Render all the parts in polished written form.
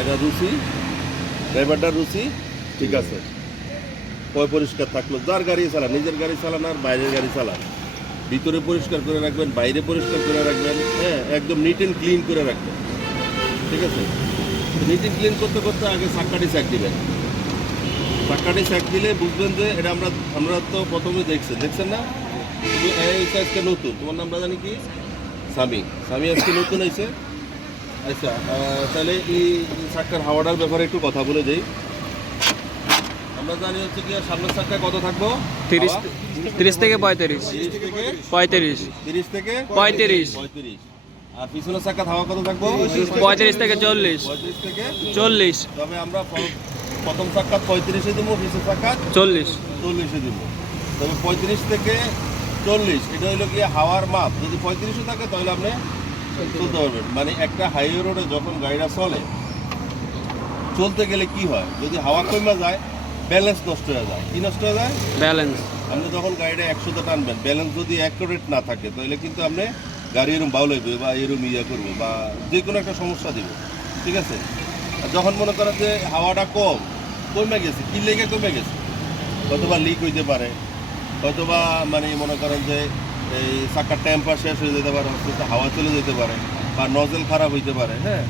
এটা রুচি, ড্রাইভারটার রুচি ঠিক আছে, পরিষ্কার থাকলো। যার গাড়ি চালান, নিজের গাড়ি চালান আর বাইরের গাড়ি চালান, ভিতরে পরিষ্কার করে রাখবেন, বাইরে পরিষ্কার করে রাখবেন, হ্যাঁ, একদম নিট অ্যান্ড ক্লিন করে রাখবেন, ঠিক আছে। নিট অ্যান্ড ক্লিন করতে করতে আগে চাক্কাটি চেক দিবেন। চাক্কাটি চেক দিলে বুঝবেন যে এটা আমরা তো প্রথমে দেখছেন না, তুমি এই আজকে নতুন, তোমার নামটা জানি কি? স্বামী আজকে নতুন হয়েছে। আচ্ছা, তাহলে এই চাক্কার হাওয়াটার ব্যাপারে একটু কথা বলে যাই। আমরা জানি হচ্ছে কি সামনের চাক্কা কত থাকবো? 30 থেকে 35, 30 থেকে 35, আর পিছনের চাক্কা হাওয়া কত থাকবো? 35 থেকে 40, 35 থেকে 40, তবে আমরা প্রথম চাক্কা 35-এ দিব, পিছের চাক্কা 40 দিব। তবে 35 থেকে 40 এটা হইলো গিয়ে হাওয়ার মাপ। যদি 35-ও থাকে তাহলে আপনি চলতে পারবেন। মানে একটা হাইওয়ে রোডে যখন গাড়িটা চলতে গেলে কি হয়, যদি হাওয়া কমে যায় ব্যালেন্স নষ্ট হয়ে যায়। কি নষ্ট হয়ে যায়? ব্যালেন্স। আপনি যখন গাড়িটা 100-তে টানবেন, ব্যালেন্স যদি অ্যাকুরেট না থাকে তাহলে কিন্তু আপনি গাড়ি এরম বাউল হইবে বা এরম করবো বা যে কোনো একটা সমস্যা দিবে, ঠিক আছে। আর যখন মনে করেন যে হাওয়াটা কমে গেছে, কি লেগে কমে গেছে, হয়তোবা লিক হইতে পারে, হয়তোবা মানে মনে করেন যে এই চাক্কার টেম্পার শেষ হয়ে যেতে পারে, হাওয়া চলে যেতে পারে, বা নজেল খারাপ হইতে পারে, হ্যাঁ,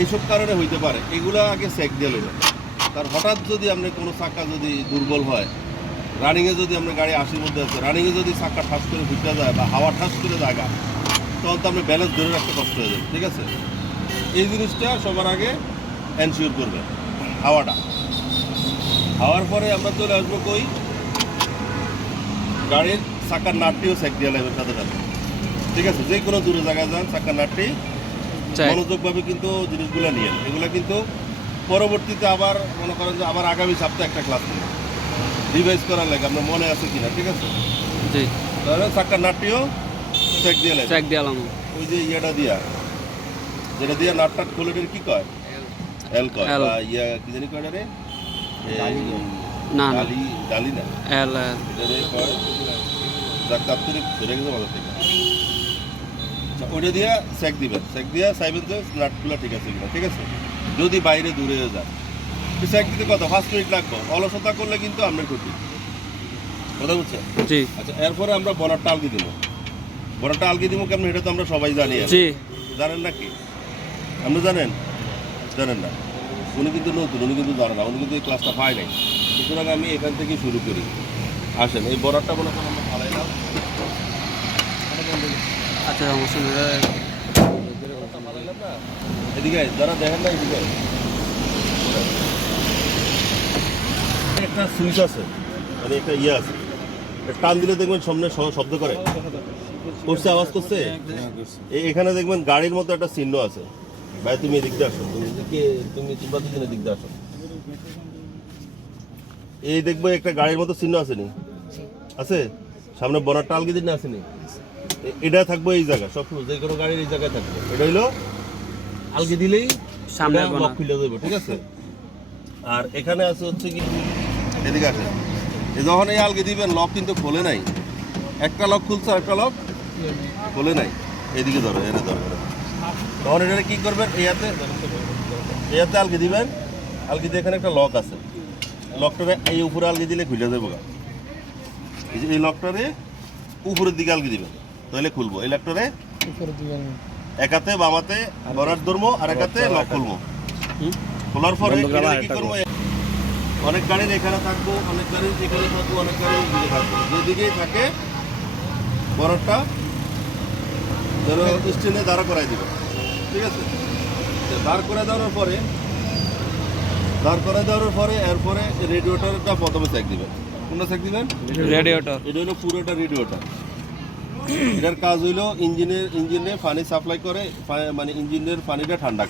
এইসব কারণে হইতে পারে। এগুলো আগে চেক দিয়ে লইবেন। কারণ হঠাৎ যদি আপনি কোনো চাক্কা যদি দুর্বল হয়, রানিংয়ে যদি আপনার গাড়ি 80-র মধ্যে আছে, রানিংয়ে যদি চাক্কা ঠাস করে ঘুরতে যায় বা হাওয়া ঠাস করে জায়গা, তখন তো আপনি ব্যালেন্স ধরে রাখতে কষ্ট হয়ে যাবে, ঠিক আছে। এই জিনিসটা সবার আগে এনশিওর করবেন, হাওয়ার পরে আমরা চলে আসবো কই, গাড়ির চাকার নাটটিও চেক দিয়ে লাগবে সাথে সাথে, ঠিক আছে। যে কোনো দূরে জায়গায় যান, চাকার নাটটি মনোযোগভাবে কিন্তু জিনিসগুলো নিয়ে, এগুলো কিন্তু পরবর্তীতে আবার মনে করেন যে আবার আগামী সপ্তাহে একটা ক্লাস নেই রিভাইজ করার লাগে, আপনার মনে আছে কিনা, ঠিক আছে। জি, তাহলে চাকার নাটটিও চেক দিয়ে লাগবে। চেক দিলাম। ওই যে যেটা দিয়া নাট টাট খুলে কি কয়, এল কয়, বা কি জানি কয় রে, না ডালি না, এল এটা কয় ডাক্তার ধরে গেছে মাথা থেকে। ওইটা দিয়া চেক দিবেন, চেক দিয়া চাইবেন যে নাটগুলো ঠিক আছে কিনা, ঠিক আছে। যদি বাইরে দূরে যায় চেক দিতে কত 5 মিনিট লাগবে, অলসতা করলে কিন্তু আপনার ক্ষতি, কথা বুঝছেন? জি। আচ্ছা, এরপরে আমরা বনারটা আলগি দিব। বনারটা আলগি দিব কেমন, এটা তো আমরা সবাই জানি। জি। জানেন নাকি? আপনি জানেন না? উনি কিন্তু নতুন, উনি কিন্তু জানে না, উনি কিন্তু এই ক্লাসটা পায় নাই। সুতরাং আমি এখান থেকে শুরু করি। আসেন, এই বনারটা মনে করেন আমরা ফালাইলাম। আচ্ছা, সমস্যা নেই। এদিকে যারা দেখেন না, এদিকে একটা সুইচ আছে, মানে একটা আছে, টান দিলে দেখবেন সামনে শব্দ করে, আওয়াজ করছে। এখানে দেখবেন গাড়ির মতো একটা চিহ্ন আছে। ভাই তুমি এদিক দিয়ে আসো, তোমরা দুজনে এদিক দিয়ে আসো। এই দেখবো একটা গাড়ির মতো চিহ্ন আছে নি, আছে সামনে বনারটা আলগি দিন আসেনি, এটা থাকবো এই জায়গা, সব যে কোনো গাড়ির এই জায়গায় থাকবে। এটা হইলো আলগি দিলেই সামনে লক খুলে দেবো, ঠিক আছে। আর এখানে আছে হচ্ছে কি, এদিকে আসে, যখন এই আলগি দিবেন লক কিন্তু খোলে নাই, একটা লক খুলছে একটা লক খোলে নাই। এদিকে ধরো, এনে ধরো, তখন এটা কি করবেন, এতে আলগি দিবেন, আলগি দিয়ে এখানে একটা লক আছে, লকটারে এই উপরে আলগি দিলে খুলে যাবো। এই লকটারে উপরের দিকে আলগি দিবেন, তাহলে খুলবো। এই লকটারে একাতে বামাতে বরার ধরবো আর একাতে লক খুলবো। খোলার পরে কি করবো, অনেক গাড়ির এখানে থাকবো, অনেক গাড়ির এখানে থাকবো, অনেক গাড়ির দিকে থাকবো, যেদিকেই থাকে বরারটা ধরো স্টেনে দাঁড়া করাই দিবে, ঠিক আছে। দাঁড় করে দেওয়ার পরে এরপরে রেডিওটারটা প্রথমে চেক দিবেন। কোনটা চেক দিবেন? রেডিওটার। এটা হলো পুরোটা রেডিওটার। এটার কাজ হইলো ইঞ্জিনে পানি সাপ্লাই করে, মানে ইঞ্জিনের পানিটা ঠান্ডা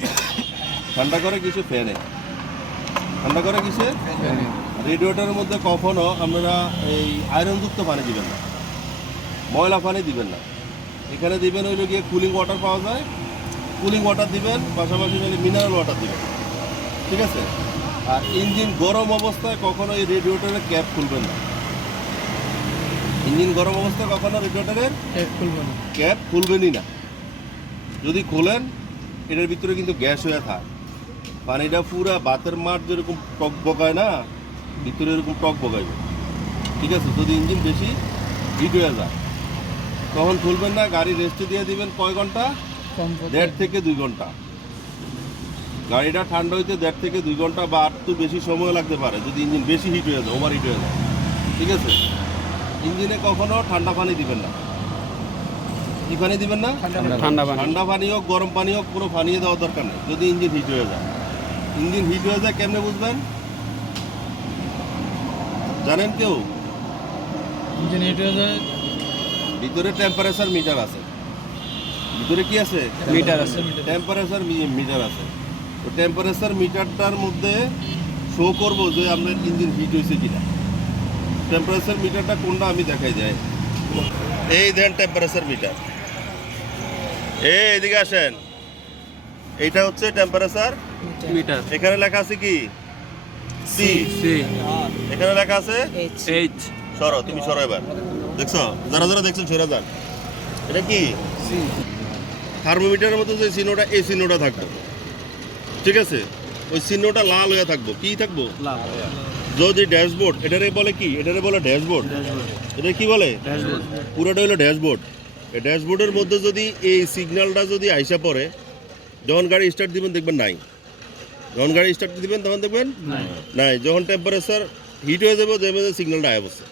করে কিছু ফ্যানে, রেডিওটারের মধ্যে কখনো আপনারা এই আয়রনযুক্ত পানি দিবেন না, ময়লা পানি দিবেন না। এখানে দিবেন হইলো গিয়ে কুলিং ওয়াটার পাওয়া যায়, কুলিং ওয়াটার দিবেন, পাশাপাশি মিনারেল ওয়াটার দিবেন, ঠিক আছে। আর ইঞ্জিন গরম অবস্থায় কখনো এই রেডিওটারের ক্যাপ খুলবেন না। ইঞ্জিন গরম অবস্থায় কখনো রেডিওটারের ক্যাপ খুলবেনই না। যদি খোলেন এটার ভিতরে কিন্তু গ্যাস হয়ে থাকে, পানিটা পুরা ভাতের মাঠ যেরকম টক বকায় না, ভিতরে এরকম টক বকাইবে। ঠিক আছে, যদি ইঞ্জিন বেশি হিট হয়ে যায় তখন খুলবেন না, গাড়ি রেস্টে দিয়ে দিবেন কয় ঘন্টা, 1.5 থেকে 2 ঘন্টা। গাড়িটা ঠান্ডা হইতে 1.5 থেকে 2 ঘন্টা বা একটু বেশি সময় লাগতে পারে যদি ইঞ্জিন বেশি হিট হয়ে যায়, ওভার হিট হয়ে যায়। ঠিক আছে, ইঞ্জিনে কখনো ঠান্ডা পানি দিবেন না। কি পানি দিবেন না? ঠান্ডা পানি। ঠান্ডা পানি হোক গরম পানি হোক পুরো পানিয়ে দেওয়ার দরকার নেই যদি ইঞ্জিন হিট হয়ে যায়। ইঞ্জিন হিট হয়ে যায় কেমনে বুঝবেন জানেন কেউ? ইঞ্জিন হিট হয়ে যায়, ভিতরে টেম্পারেচার মিটার আছে। ভিতরে কি আছে? মিটার আছে। টেম্পারেচার মিটার আছে। তো টেম্পারেচার মিটারটার মধ্যে শো করবো যে আপনার ইঞ্জিন হিট হয়েছে কিনা। টেম্পারেচার মিটারটা কোনটা আমি দেখাই যায়। এই দেন টেম্পারেচার মিটার, এদিকে আসেন। এইটা হচ্ছে টেম্পারেচার মিটার। এখানে লেখা আছে কি? সি। সি। এখানে লেখা আছে এইচ। সরো, তুমি সরো এবার। দেখছো, যারা যারা দেখছেন সরে যান। এটা কি? থার্মোমিটারের মতো যে চিহ্নটা, এই চিহ্নটা থাকবে। ঠিক আছে, ওই চিহ্নটা লাল হয়ে থাকবো। কি থাকবো? যদি ড্যাশবোর্ড, এটারে বলে কি? এটারে বলে ড্যাশবোর্ড। এটা কি বলে? ড্যাশবোর্ড। পুরোটা হলো ড্যাশবোর্ড। এই ড্যাশবোর্ডের মধ্যে যদি এই সিগন্যালটা যদি আইসা পড়ে, যখন গাড়ি স্টার্ট দিবেন দেখবেন নাই। যখন গাড়ি স্টার্ট দিবেন তখন দেখবেন নাই। যখন টেম্পারেচার হিট হয়ে যাবে সিগন্যালটা আয়া পড়ছে।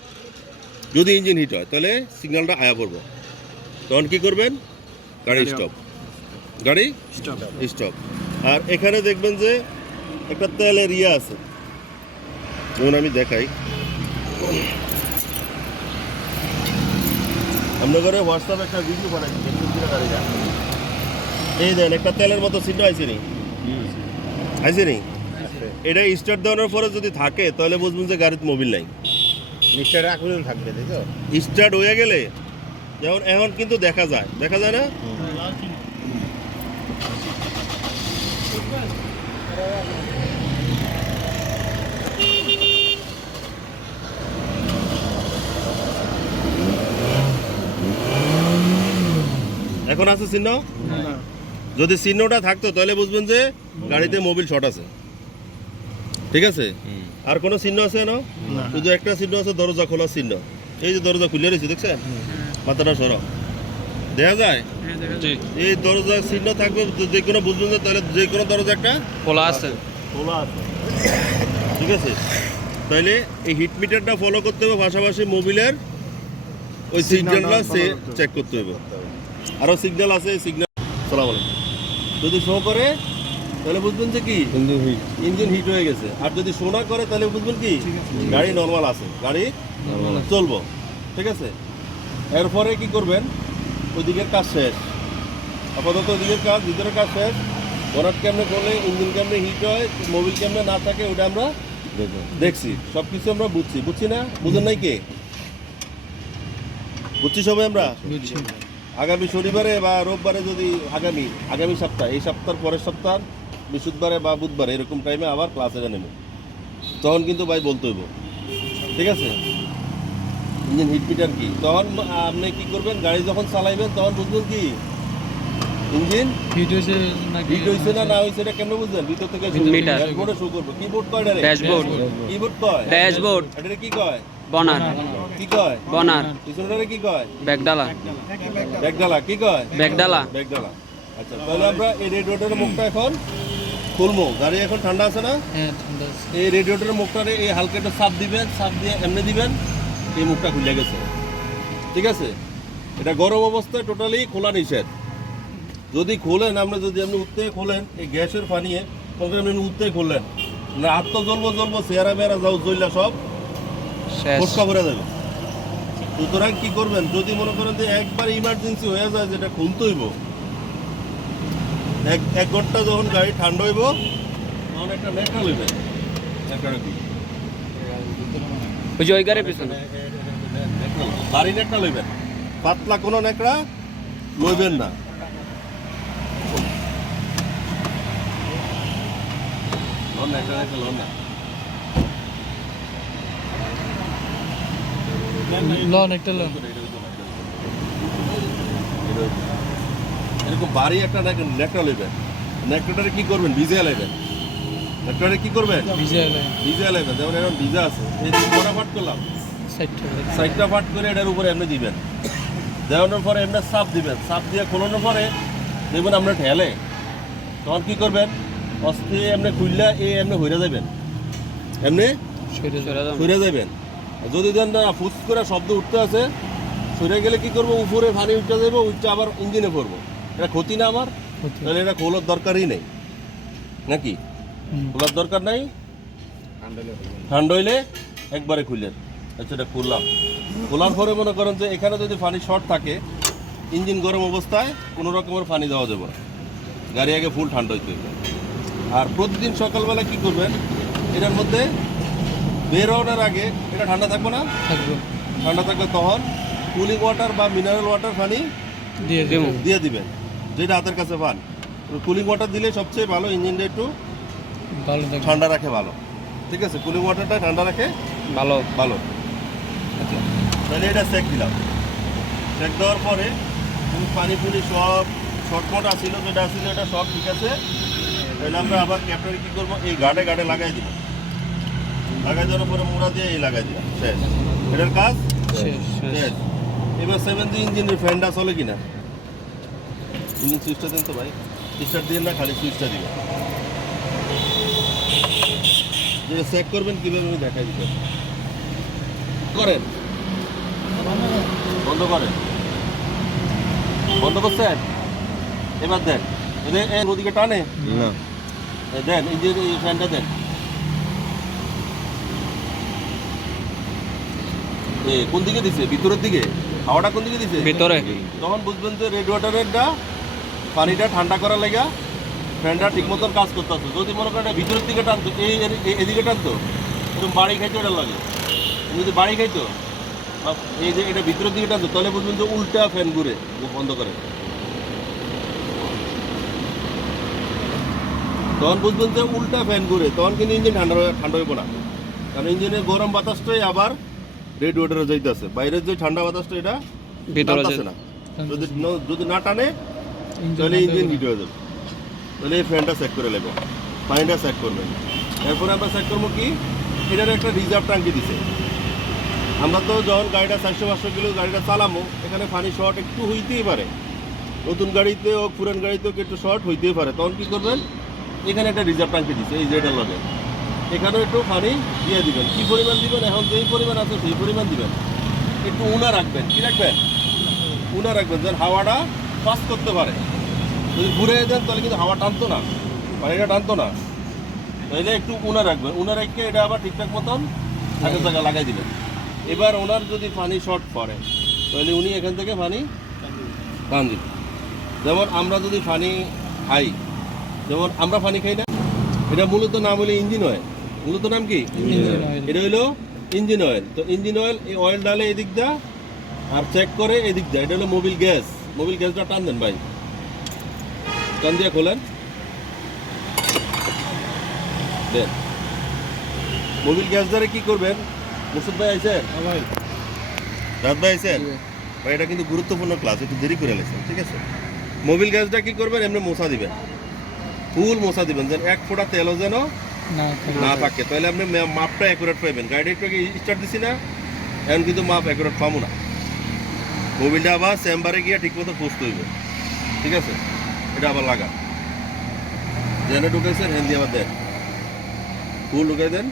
যদি ইঞ্জিন হিট হয় তাহলে সিগন্যালটা আয়া পড়বে। তখন কি করবেন? গাড়ি স্টপ। গাড়ি স্টপ। স্টপ। আর এখানে দেখবেন যে একটা তেলের ইয়ে আছে, যেমন আমি দেখাই। আপনার ঘরে হোয়াটসঅ্যাপে একটা ভিডিও পাঠাচ্ছি, গাড়িটা এই দেন একটা তেলের মতো চিহ্ন আইছে নি? আইছে নি? এটা স্টার্ট দেওয়ানোর পরে যদি থাকে তাহলে বুঝবেন যে গাড়িতে মোবিল নাই। নিশ্চয়ই এখন থাকবে, তাই তো? স্টার্ট হয়ে গেলে যেমন এখন কিন্তু দেখা যায়, দেখা যায় না? এখন আছে চিহ্ন? যদি চিহ্নটা থাকতো তাহলে বুঝবেন যে গাড়িতে মোবিল শর্ট আছে। ঠিক আছে, আর কোনো চিহ্ন আছে না? শুধু একটা চিহ্ন আছে, দরজা খোলার চিহ্ন। এই যে দরজা খুলে রয়েছে, দেখছেন? মাথাটা সরাও, দেখা যায়? এই দরজার চিহ্ন থাকবে, যে কোনো বুঝবেন যে তাহলে যে কোনো দরজা একটা খোলা আছে। খোলা আছে। ঠিক আছে, তাহলে এই হিট মিটারটা ফলো করতে হবে, পাশাপাশি মোবিলের ওই সিগন্যালটা চেক করতে হবে। আরও সিগন্যাল আছে, সিগন্যাল সালাম আলাইকুম যদি শো করে তাহলে বুঝবেন যে কি ইঞ্জিন হিট হয়ে গেছে। আর যদি শো না করে তাহলে বুঝবেন কি গাড়ি নর্মাল আছে, গাড়ি চলবো। ঠিক আছে, এরপরে কি করবেন? ওই দিকের কাজ শেষ। আপাতত ওইদিকের কাজ, ভিতরের কাজ শেষ। বনাট কেমনে করলে ইঞ্জিন কেমনে হিট হয়, মোবিল কেমনে না থাকে, ওটা আমরা দেখছি। সব কিছু আমরা বুঝছি না? বুঝেন নাই কে? বুঝছি সবাই আমরা। আগামী শনিবারে বা রোববারে, যদি আগামী সপ্তাহ, এই সপ্তাহের পরের সপ্তাহ বৃহস্পতিবারে বা বুধবারে এরকম টাইমে আবার ক্লাসে নেব, তখন কিন্তু ভাই বলতে হইব। ঠিক আছে, ইঞ্জিন হিট মিটার কি, তখন আপনি কি করবেন? গাড়ি যখন চালাইবেন তখন বুঝবেন কি ইঞ্জিন হিট হয়েছে হিট হয়েছে না হয়েছে। এটা কেমন বুঝবেন? ভিতর থেকে মিটার। ড্যাশবোর্ডে শো করবে। কিবোর্ড কয় ডারে? ড্যাশবোর্ড। কিবোর্ড কয়? ড্যাশবোর্ড। এটা কি কয়? বনার। কি কয়? বনার। পিছনটারে কি কয়? ব্যাগডালা। ব্যাগডালা। কি কয়? ব্যাগডালা। ব্যাগডালা। আচ্ছা, তাহলে আমরা এই রেডিয়েটরের মুখটা এখন খুলবো। গাড়ি এখন ঠান্ডা আছে না? হ্যাঁ, ঠান্ডা আছে। এই রেডিয়েটরের মুখটারে এই হালকা একটা চাপ দিবেন, চাপ দিয়ে এমনি দিবেন, এই মুখটা খুলে গেছে। ঠিক আছে, এটা গরম অবস্থায় টোটালি খোলা নিষেধ। যদি খোলেন, আপনি যদি আপনি উঠতে খোলেন এই গ্যাসের পানিয়ে, তখন আপনি উঠতে খুললেন না, হাত তো জ্বলবো, চেহারা মেয়ারা যাও জ্বললা সব শেষ। ফোসকা ভরে যাবে। সুতরাং কি করবেন? যদি মনে করেন যে একবার ইমার্জেন্সি হয়ে যায়, যেটা খুলতে হইব, এক ঘন্টা যখন গাড়ি ঠান্ডা হইব তখন একটা নেকড়া লইবেন। নেকড়াটা কি? ওই যে ওই গাড়ির পিছনে। বাড়ি নেকড়া লইবেন, পাতলা কোনো নেকড়া লইবেন না। লন একটা লন। এরকম বাড়ি একটা নেকড়া লইবেন। নেকড়াটারে কি করবেন? ভিজিয়ে লাইবেন। ট্রাক্টরে কি করবেন ভিজা এলাই ভিজা লাগবে, যেমন এখন ভিজা আছে এই যে কটা পাট করলাম, সাইডটা পাট করে এটার উপরে এমনি দিবেন, দেওয়ানোর পরে এমনি চাপ দিবেন, চাপ দিয়ে খোলানোর পরে দেখবেন আমরা ঠেলে, তখন কি করবেন অস্তে এমনি খুললে এমনি হইরা যাবেন, এমনি সরে যাবেন। যদি দেন না ফুস করে শব্দ উঠতে আছে, সরে গেলে কি করবো উপরে পানি উঠতে যাবো, উঠতে আবার ইঞ্জিনে পড়বো, এটা ক্ষতি না আমার, তাহলে এটা খোলার দরকারই নেই নাকি, খোলার দরকার নাই, ঠান্ডা হইলে একবারে খুললেন। আচ্ছা এটা খুললাম, খোলার পরে মনে করেন যে এখানে যদি পানি শর্ট থাকে, ইঞ্জিন গরম অবস্থায় কোনো রকমের পানি দেওয়া যাবে না, গাড়ি আগে ফুল ঠান্ডা হইতে হবে। আর প্রতিদিন সকালবেলা কি করবেন, এটার মধ্যে বের হওয়ার আগে এটা ঠান্ডা থাকবে না, ঠান্ডা থাকবে তখন কুলিং ওয়াটার বা মিনারেল ওয়াটার পানি দিয়ে দিবেন, যেটা হাতের কাছে পান। কুলিং ওয়াটার দিলে সবচেয়ে ভালো, ইঞ্জিনটা একটু ঠান্ডা রাখে ভালো, ঠিক আছে, কুলিং ওয়াটারটা ঠান্ডা রাখে ভালো ভালো। আচ্ছা তাহলে এটা চেক দিলাম, চেক দেওয়ার পরে পানি পুনি সব শর্টমট আসছিল, যেটা আসছিল এটা সব ঠিক আছে, তাহলে আমরা আবার ক্যাপটারে কী করবো, এই গাড়ে লাগাই দিব, লাগাই দেওয়ার পরে মোড়া দিয়ে এই লাগাই দিলাম, শেষ, এটার কাজ শেষ। এবার 7G ইঞ্জিনের ফ্যানটা চলে কিনা, ইঞ্জিন সুইচটা দেন তো ভাই, স্টার্ট দিয়ে না খালি সুইচটা দিবেন, যেটা চেক করবেন কীভাবে আমি দেখাই দিবেন, করেন বন্ধ করেন, বন্ধ করছেন, এবার দেন, ওদিকে টানে না দেন, ইঞ্জিন ফ্যানটা দেন, কোন দিকে দিছে, ভিতরের দিকে, হাওয়াটা কোন দিকে দিছে ভিতরে, তখন বুঝবেন যে রেড ওয়াটারেরটা পানিটা ঠান্ডা করার লাগা ফ্যানটা ঠিক মতন কাজ করতেছে। যদি মনে করেন ভিতরের দিকে টানতো, এদিকে টানতো, এরকম বাড়ি খাইতো এটা লাগে, যদি বাড়ি খাইতো বা এই যে এটা ভিতরের দিকে টানতো, তাহলে বুঝবেন যে উল্টা ফ্যান ঘুরে, বন্ধ করে, তখন বুঝবেন যে উল্টা ফ্যান ঘুরে, তখন কিন্তু ইঞ্জিন ঠান্ডা হইব না, কারণ ইঞ্জিনের গরম বাতাসটাই আবার রেড ওয়াটারে যাইতেছে, বাইরের যে ঠান্ডা বাতাসটা এটা ভিতরে টানতেছে না, যদি না টানে তাহলে ইঞ্জিন হিট হয়ে যাবে। তাহলে এই ফ্যানটা চেক করে নেব, পানিটা চেক করবেন, এরপরে আমরা চেক করবো কি, এটার একটা রিজার্ভ ট্যাঙ্কি দিছে, আমরা তো যখন গাড়িটা 400-500 কিলো গাড়িটা চালামো, এখানে পানি শর্ট একটু হইতেই পারে, নতুন গাড়িতে হোক পুরান গাড়িতেও একটু শর্ট হইতেই পারে, তখন কী করবেন, এখানে একটা রিজার্ভ ট্যাঙ্কি দিছে, এই যেটা লাগে, এখানেও একটু পানি দিয়ে দিবেন, কী পরিমাণ দিবেন, এখন যেই পরিমাণ আছে সেই পরিমাণ দিবেন, একটু উনা রাখবেন, কী রাখবেন, উনা রাখবেন, যেন হাওয়াটা পাস করতে পারে, যদি ঘুরে দেন তাহলে কিন্তু হাওয়া টানতো না, পানিটা টানতো না, তাহলে একটু উনা রাখবেন, উনা রেখে এটা আবার ঠিকঠাক মতন আগের জায়গা লাগাই দিবেন। এবার ওনার যদি পানি শর্ট পড়ে তাহলে উনি এখান থেকে পানি টান দিবেন, যেমন আমরা যদি পানি খাই, যেমন আমরা পানি খাই না, এটা মূলত নাম হলো ইঞ্জিন অয়েল, মূলত নাম কি, এটা হইলো ইঞ্জিন অয়েল। তো ইঞ্জিন অয়েল, এই অয়েল ডালে এদিক দা আর চেক করে এদিক দা, এটা হলো মোবিল গ্যাস, মোবিল গ্যাসটা টান দেন ভাই, টান দিয়ে খোলেন দেন, মোবিল গ্যাস দ্বারা কি করবেন, মুর্শিদ ভাই আইসেন, রাত ভাই আইসেন ভাই, এটা কিন্তু গুরুত্বপূর্ণ ক্লাস, একটু দেরি করে লেছেন, ঠিক আছে। মোবিল গ্যাসটা কি করবেন, এমনি মোছা দিবেন, ফুল মোছা দিবেন, যেন এক ফোঁটা তেলও যেন না থাকে, তাহলে আপনি মাপটা অ্যাকুরেট পাইবেন। গাড়িটা একটু স্টার্ট দিছি না, এখন কিন্তু মাপ অ্যাকুরেট পাবো না, মোবিলটা আবার চেম্বারে গিয়ে ঠিক মতো পুষতে হইবে, ঠিক আছে। এটা আবার লাগা, যেন ঢুকাইছেন হ্যান্ড দিয়ে আবার দেন, ফুল ঢুকাই দেন,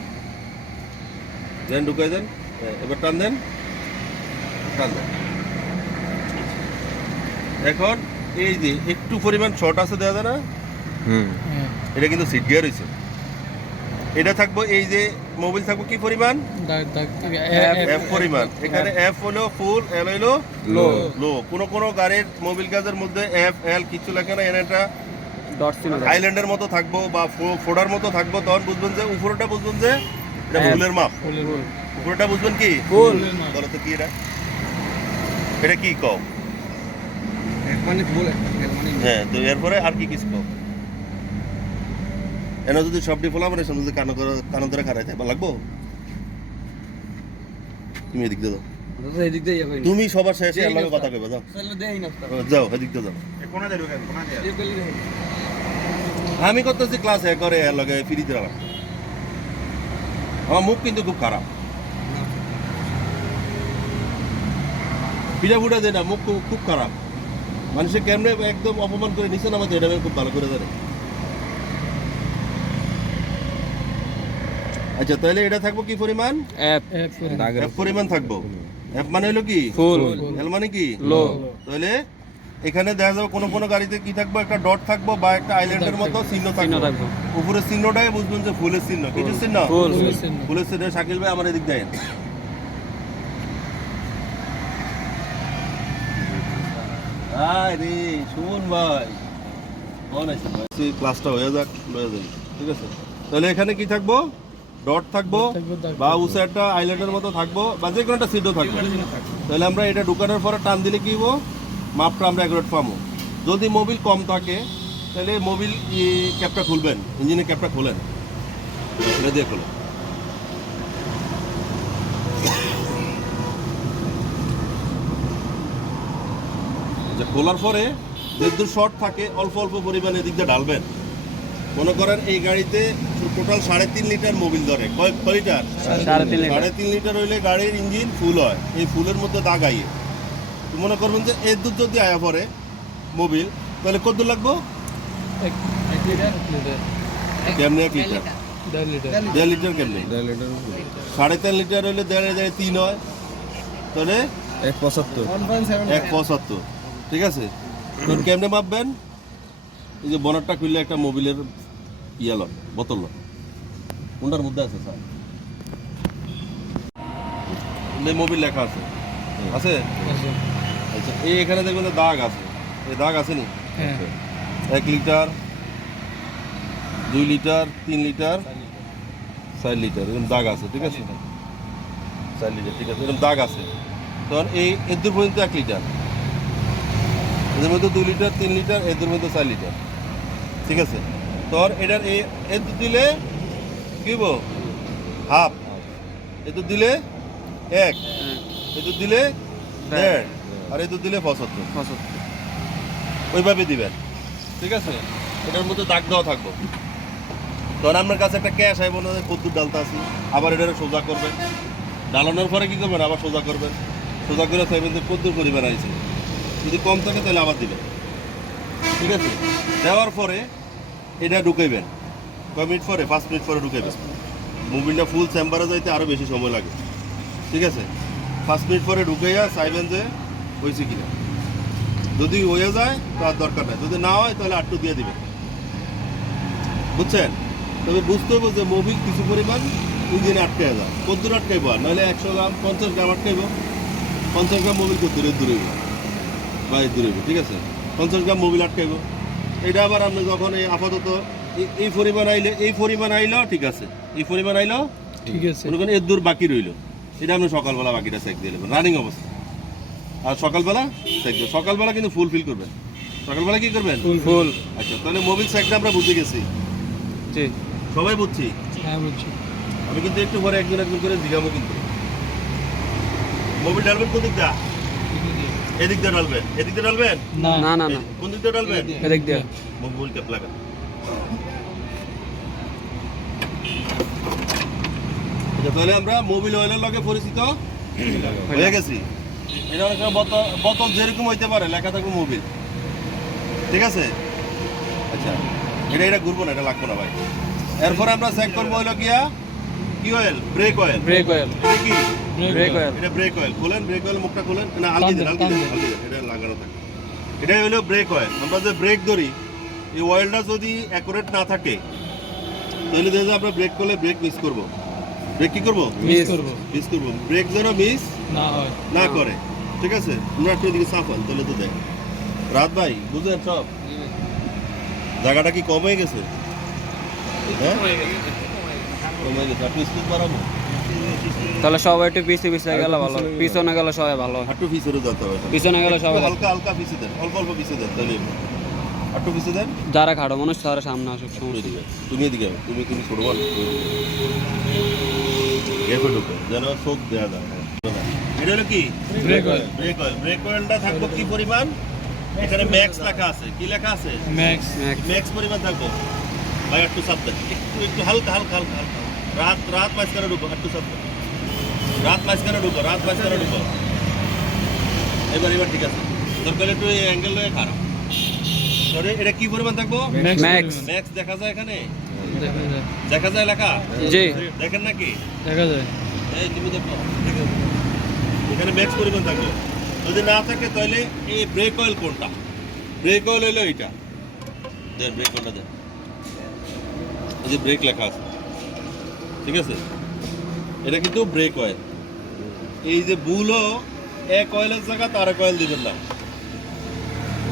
দেন ঢুকাই দেন, এবার টান দেন, টান দেন। এখন এই যে একটু পরিমাণ শর্ট আছে দেওয়া যায় না, এটা কিন্তু সিট গিয়ার হয়েছে, এটা থাকবো এই যে মোবিল থাকবো কি পরিমাণ, এফ পরিমাণ, এখানে এফ হলো ফুল, এল হলো লো লো, কোনো গাড়ির মোবিল গাজের মধ্যে এফ এল কিছু লেখে না, এখানে একটা আইল্যান্ডের মতো থাকবো বা ফোডার মতো থাকবো, তখন বুঝবেন যে উপরটা বুঝবেন যে এটা ফুলের মাপ, উপরটা বুঝবেন কি ফুল, বলো তো কি এটা কি কম, হ্যাঁ। তো এরপরে আর কি কিছু কম, এনে যদি সবটি ফোলা মানে শুনতে কানো ধরে খারাই যায় লাগবো, তুমি এদিক দিয়ে যাও, তুমি সবার শেষে এর লগে কথা কইবা, যাও যাও এদিক দিয়ে যাও, আমি করতেছি ক্লাস করে এর লগে ফ্রি দিলাম আমার মুখ কিন্তু খুব খারাপ পিঠা ফুটা দেয় না মুখ খুব খারাপ মানুষের কেমনে একদম অপমান করে নিচ্ছে না আমাদের এটা আমি খুব ভালো করে জানি আচ্ছা তাহলে এটা থাকবো কি পরিমাণ এফ এফ পরিমাণ থাকবো এফ মানে হলো কি ফুল এল মানে কি লো তাহলে এখানে দেখা যাবে কোনো কোনো গাড়িতে কি থাকবো একটা ডট থাকবো বা একটা আইল্যান্ডের মতো চিহ্ন চিহ্ন থাকবে থাকবো উপরে চিহ্নটাই বুঝবেন যে ফুলের চিহ্ন কিছু চিহ্ন ফুল ফুলের চিহ্ন শাকিল ভাই আমার এদিক দেন আরে শুন ভাই কোন আছে ভাই ক্লাসটা হয়ে যাক লয়ে যাই ঠিক আছে তাহলে এখানে কি থাকবো ডট থাকবো বা উসে একটা আইল্যান্ডের মতো থাকবো বা যে কোনো একটা সিটও থাকবে তাহলে আমরা এটা ঢুকানোর পরে টান দিলে কি হবো মাপটা আমরা অ্যাকুরেট পাবো যদি মোবিল কম থাকে তাহলে মোবিল ক্যাপটা খুলবেন ইঞ্জিনের ক্যাপটা খোলেন এটা দিয়ে খোলেন যে খোলার পরে যেহেতু শর্ট থাকে অল্প অল্প পরিমাণে এদিক দিয়ে ঢালবেন মনে করেন এই গাড়িতে টোটাল 3.5 লিটার মোবিল ধরে কয় লিটার 3.5 লিটার 3.5 লিটার হইলে গাড়ির ইঞ্জিন ফুল হয় এই ফুলের মধ্যে দাগ আইয়ে তো মনে করবেন যে এর দুধ যদি আয়া পরে মোবিল তাহলে কত দূর লাগবো কেমনি 1 লিটার 1.5 লিটার কেমনি 3.5 লিটার হইলে 3 হয় তাহলে 1.75 ঠিক আছে তোর কেমনে মাপবেন এই যে বনারটা খুললে একটা মোবিলের ইয়াল বোতল কোনটার মধ্যে আছে স্যার মোবিল লেখা আছে আছে আচ্ছা এই এখানে দেখবেন দাগ আছে এই দাগ আছে নি 1 লিটার 2 লিটার 3 লিটার 4 লিটার এরকম দাগ আছে ঠিক আছে 4 লিটার ঠিক আছে এরকম দাগ আছে তখন এই এর দূর পর্যন্ত 1 লিটার এদের মধ্যে 2 লিটার 3 লিটার এদের মধ্যে 4 লিটার ঠিক আছে তোর এটার এর দুধ দিলে কি হবো হাফ এ দুধ দিলে 1 এ দুধ দিলে 1.5 আর এ দুধ দিলে 75 ওইভাবে দিবেন ঠিক আছে এটার মধ্যে দাগ দেওয়া থাকবো তখন আপনার কাছে একটা ক্যাশ আইব না কদ্দুর ডালতে আসি আবার এটা সোজা করবেন ডালানোর পরে কি করবেন আবার সোজা করবেন সোজা করে চাইবেন যে কদ্দুর পরিমাণ আইছে যদি কম থাকে তাহলে আবার দিবেন ঠিক আছে দেওয়ার পরে এটা ঢুকাইবেন কয় মিনিট পরে 5 মিনিট পরে ঢুকাইবেন মোবিলটা ফুল চেম্বারে যাইতে আরও বেশি সময় লাগে ঠিক আছে 5 মিনিট পরে ঢুকাইয়া চাইবেন যে হয়েছে কিনা যদি হয়ে যায় তার দরকার নাই যদি না হয় তাহলে আটটু দিয়ে দিবেন বুঝছেন তবে বুঝতে হবে যে মোবিল কিছু পরিমাণ ইঞ্জিনে আটকে যায় কদ্দুর আটকাইব আর নাহলে 100 গ্রাম 50 গ্রাম আটকাইব 50 গ্রাম মোবিল কদ্দুরে দূরে বা দূরে ঠিক আছে 50 গ্রাম মোবিল আটকাইব এটা আবার আপনি যখন এই আপাতত এই পরিমাণ আইলো ঠিক আছে এই পরিমাণ আইলো ঠিক আছে মনে করেন এর দূর বাকি রইলো এটা আপনি সকালবেলা বাকিটা চেক দিয়ে নেবেন রানিং অবস্থা আর সকালবেলা চেক দেবেন সকালবেলা কিন্তু ফুল ফিল করবেন সকালবেলা কি করবেন ফুল আচ্ছা তাহলে মোবিল চেকটা আমরা বুঝে গেছি জি সবাই বুঝছি হ্যাঁ বুঝছি আমি কিন্তু একটু পরে একজন একজন করে জিগাবো কিন্তু মোবিল ডালবেন কোন দিক দা এদিক দিয়ে ডালবেন এদিক দিয়ে ডালবেন না না না না কোন দিক দিয়ে ডালবেন এদিক দিয়ে মোবিল ক্যাপ লাগান আচ্ছা তাহলে আমরা মোবিল অয়েলের লগে পরিচিত হয়ে গেছি এটা অনেক সময় বোতল যেরকম হইতে পারে লেখা থাকবে মোবিল ঠিক আছে আচ্ছা এটা ঘুরবো না এটা লাগবো না ভাই এরপরে আমরা চেক করবো হইলো গিয়া কি oil brake oil brake oil এটা কি ব্রেক অয়েল এটা ব্রেক অয়েল খোলেন ব্রেক অয়েল মুখটা খোলেন না আলগি দেন এটা লাগানো থাকে এটাই হলো ব্রেক অয়েল আমরা যে ব্রেক ধরি এই অয়েলটা যদি অ্যাকুরেট না থাকে তাহলে দেখে আমরা ব্রেক করলে ব্রেক মিস করব ব্রেক কি করব মিস করব মিস করব ব্রেক যেন মিস না হয় না করে ঠিক আছে আমরা একটু এদিকে সাফান তাহলে তো দেখ রাত ভাই বুঝলেন সব জায়গাটা কি কম হয়ে গেছে হ্যাঁ কমে গেছে আপনি স্পিড বাড়াবো তাহলে সবাই একটু পিছিয়ে পিছিয়ে গেলে ভালো পিছনে গেলে সবাই ভালো হাঁটু পিছনে যেতে হবে পিছনে গেলে সবাই ভালো। হালকা হালকা পিছিয়ে দেন অল্প অল্প পিছিয়ে দেন তাহলে হাঁটু পিছিয়ে দেন যারা খাড়ো মানুষ তারা সামনে আসুক সমস্যা এদিকে তুমি এদিকে আও। তুমি ছোট বল গ্যাপে ঢুকো যেন চোখ দেওয়া যায় এটা হলো কি ব্রেক অয়েল ব্রেক অয়েলটা থাকবো কি পরিমাণ এখানে ম্যাক্স লেখা আছে কি লেখা আছে ম্যাক্স ম্যাক্স পরিমাণ থাকবো ভাই একটু চাপ দেন, একটু হালকা হালকা হালকা হালকা রাত মাঝখানে ঢুকো, একটু চাপ দেন, রাত মাঝখানে ঢুকো। এবার ঠিক আছে, দরকার একটু এই অ্যাঙ্গেল হয়ে খারাপ। সরি, এটা কি পরিমাণ থাকবো? ম্যাক্স। ম্যাক্স দেখা যায় এখানে, দেখা যায়, দেখা যায় লেখা, জি দেখেন নাকি? দেখা যায়। এই তুমি দেখো, ঠিক আছে, এখানে ম্যাক্স পরিমাণ থাকবে। যদি না থাকে তাহলে এই ব্রেক অয়েল কোনটা? ব্রেক অয়েল হইলো এইটা, দেন ব্রেক অয়েলটা দেন, এই যে ব্রেক লেখা আছে, ঠিক আছে, এটা কিন্তু ব্রেক অয়েল। এই যে বুলও এক অয়েলের জায়গা তার এক অয়েল দিবেন না,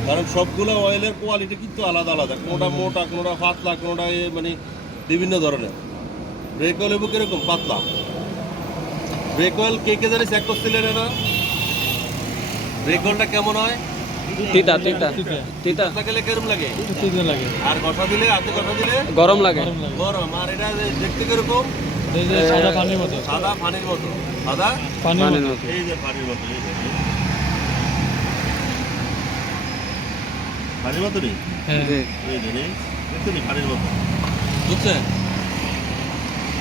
কারণ সবগুলো অয়েলের কোয়ালিটি কিন্তু আলাদা আলাদা, কোনোটা মোটা, কোনোটা পাতলা, কোনোটা মানে বিভিন্ন ধরনের। ব্রেক অয়েল হইব কিরকম? পাতলা। ব্রেক অয়েল কে জানি চেক করছিলেন না? ব্রেক অয়েলটা কেমন হয়? তিতা গেলে কেরম লাগে? তিতা লাগে, আর কষা দিলে, হাতে কষা দিলে গরম লাগে। গরম লাগে। গরম। আর এটা দেখতে কিরকম? এই যে সাদা পানির মতো, সাদা পানির মতো। সাদা পানির পানির মতো। মতো। এই যে পানির মতো, এই যে পানির মতো নেই, হ্যাঁ, জি এই যে নেই, দেখছো নি পানির মতো, বুঝছেন?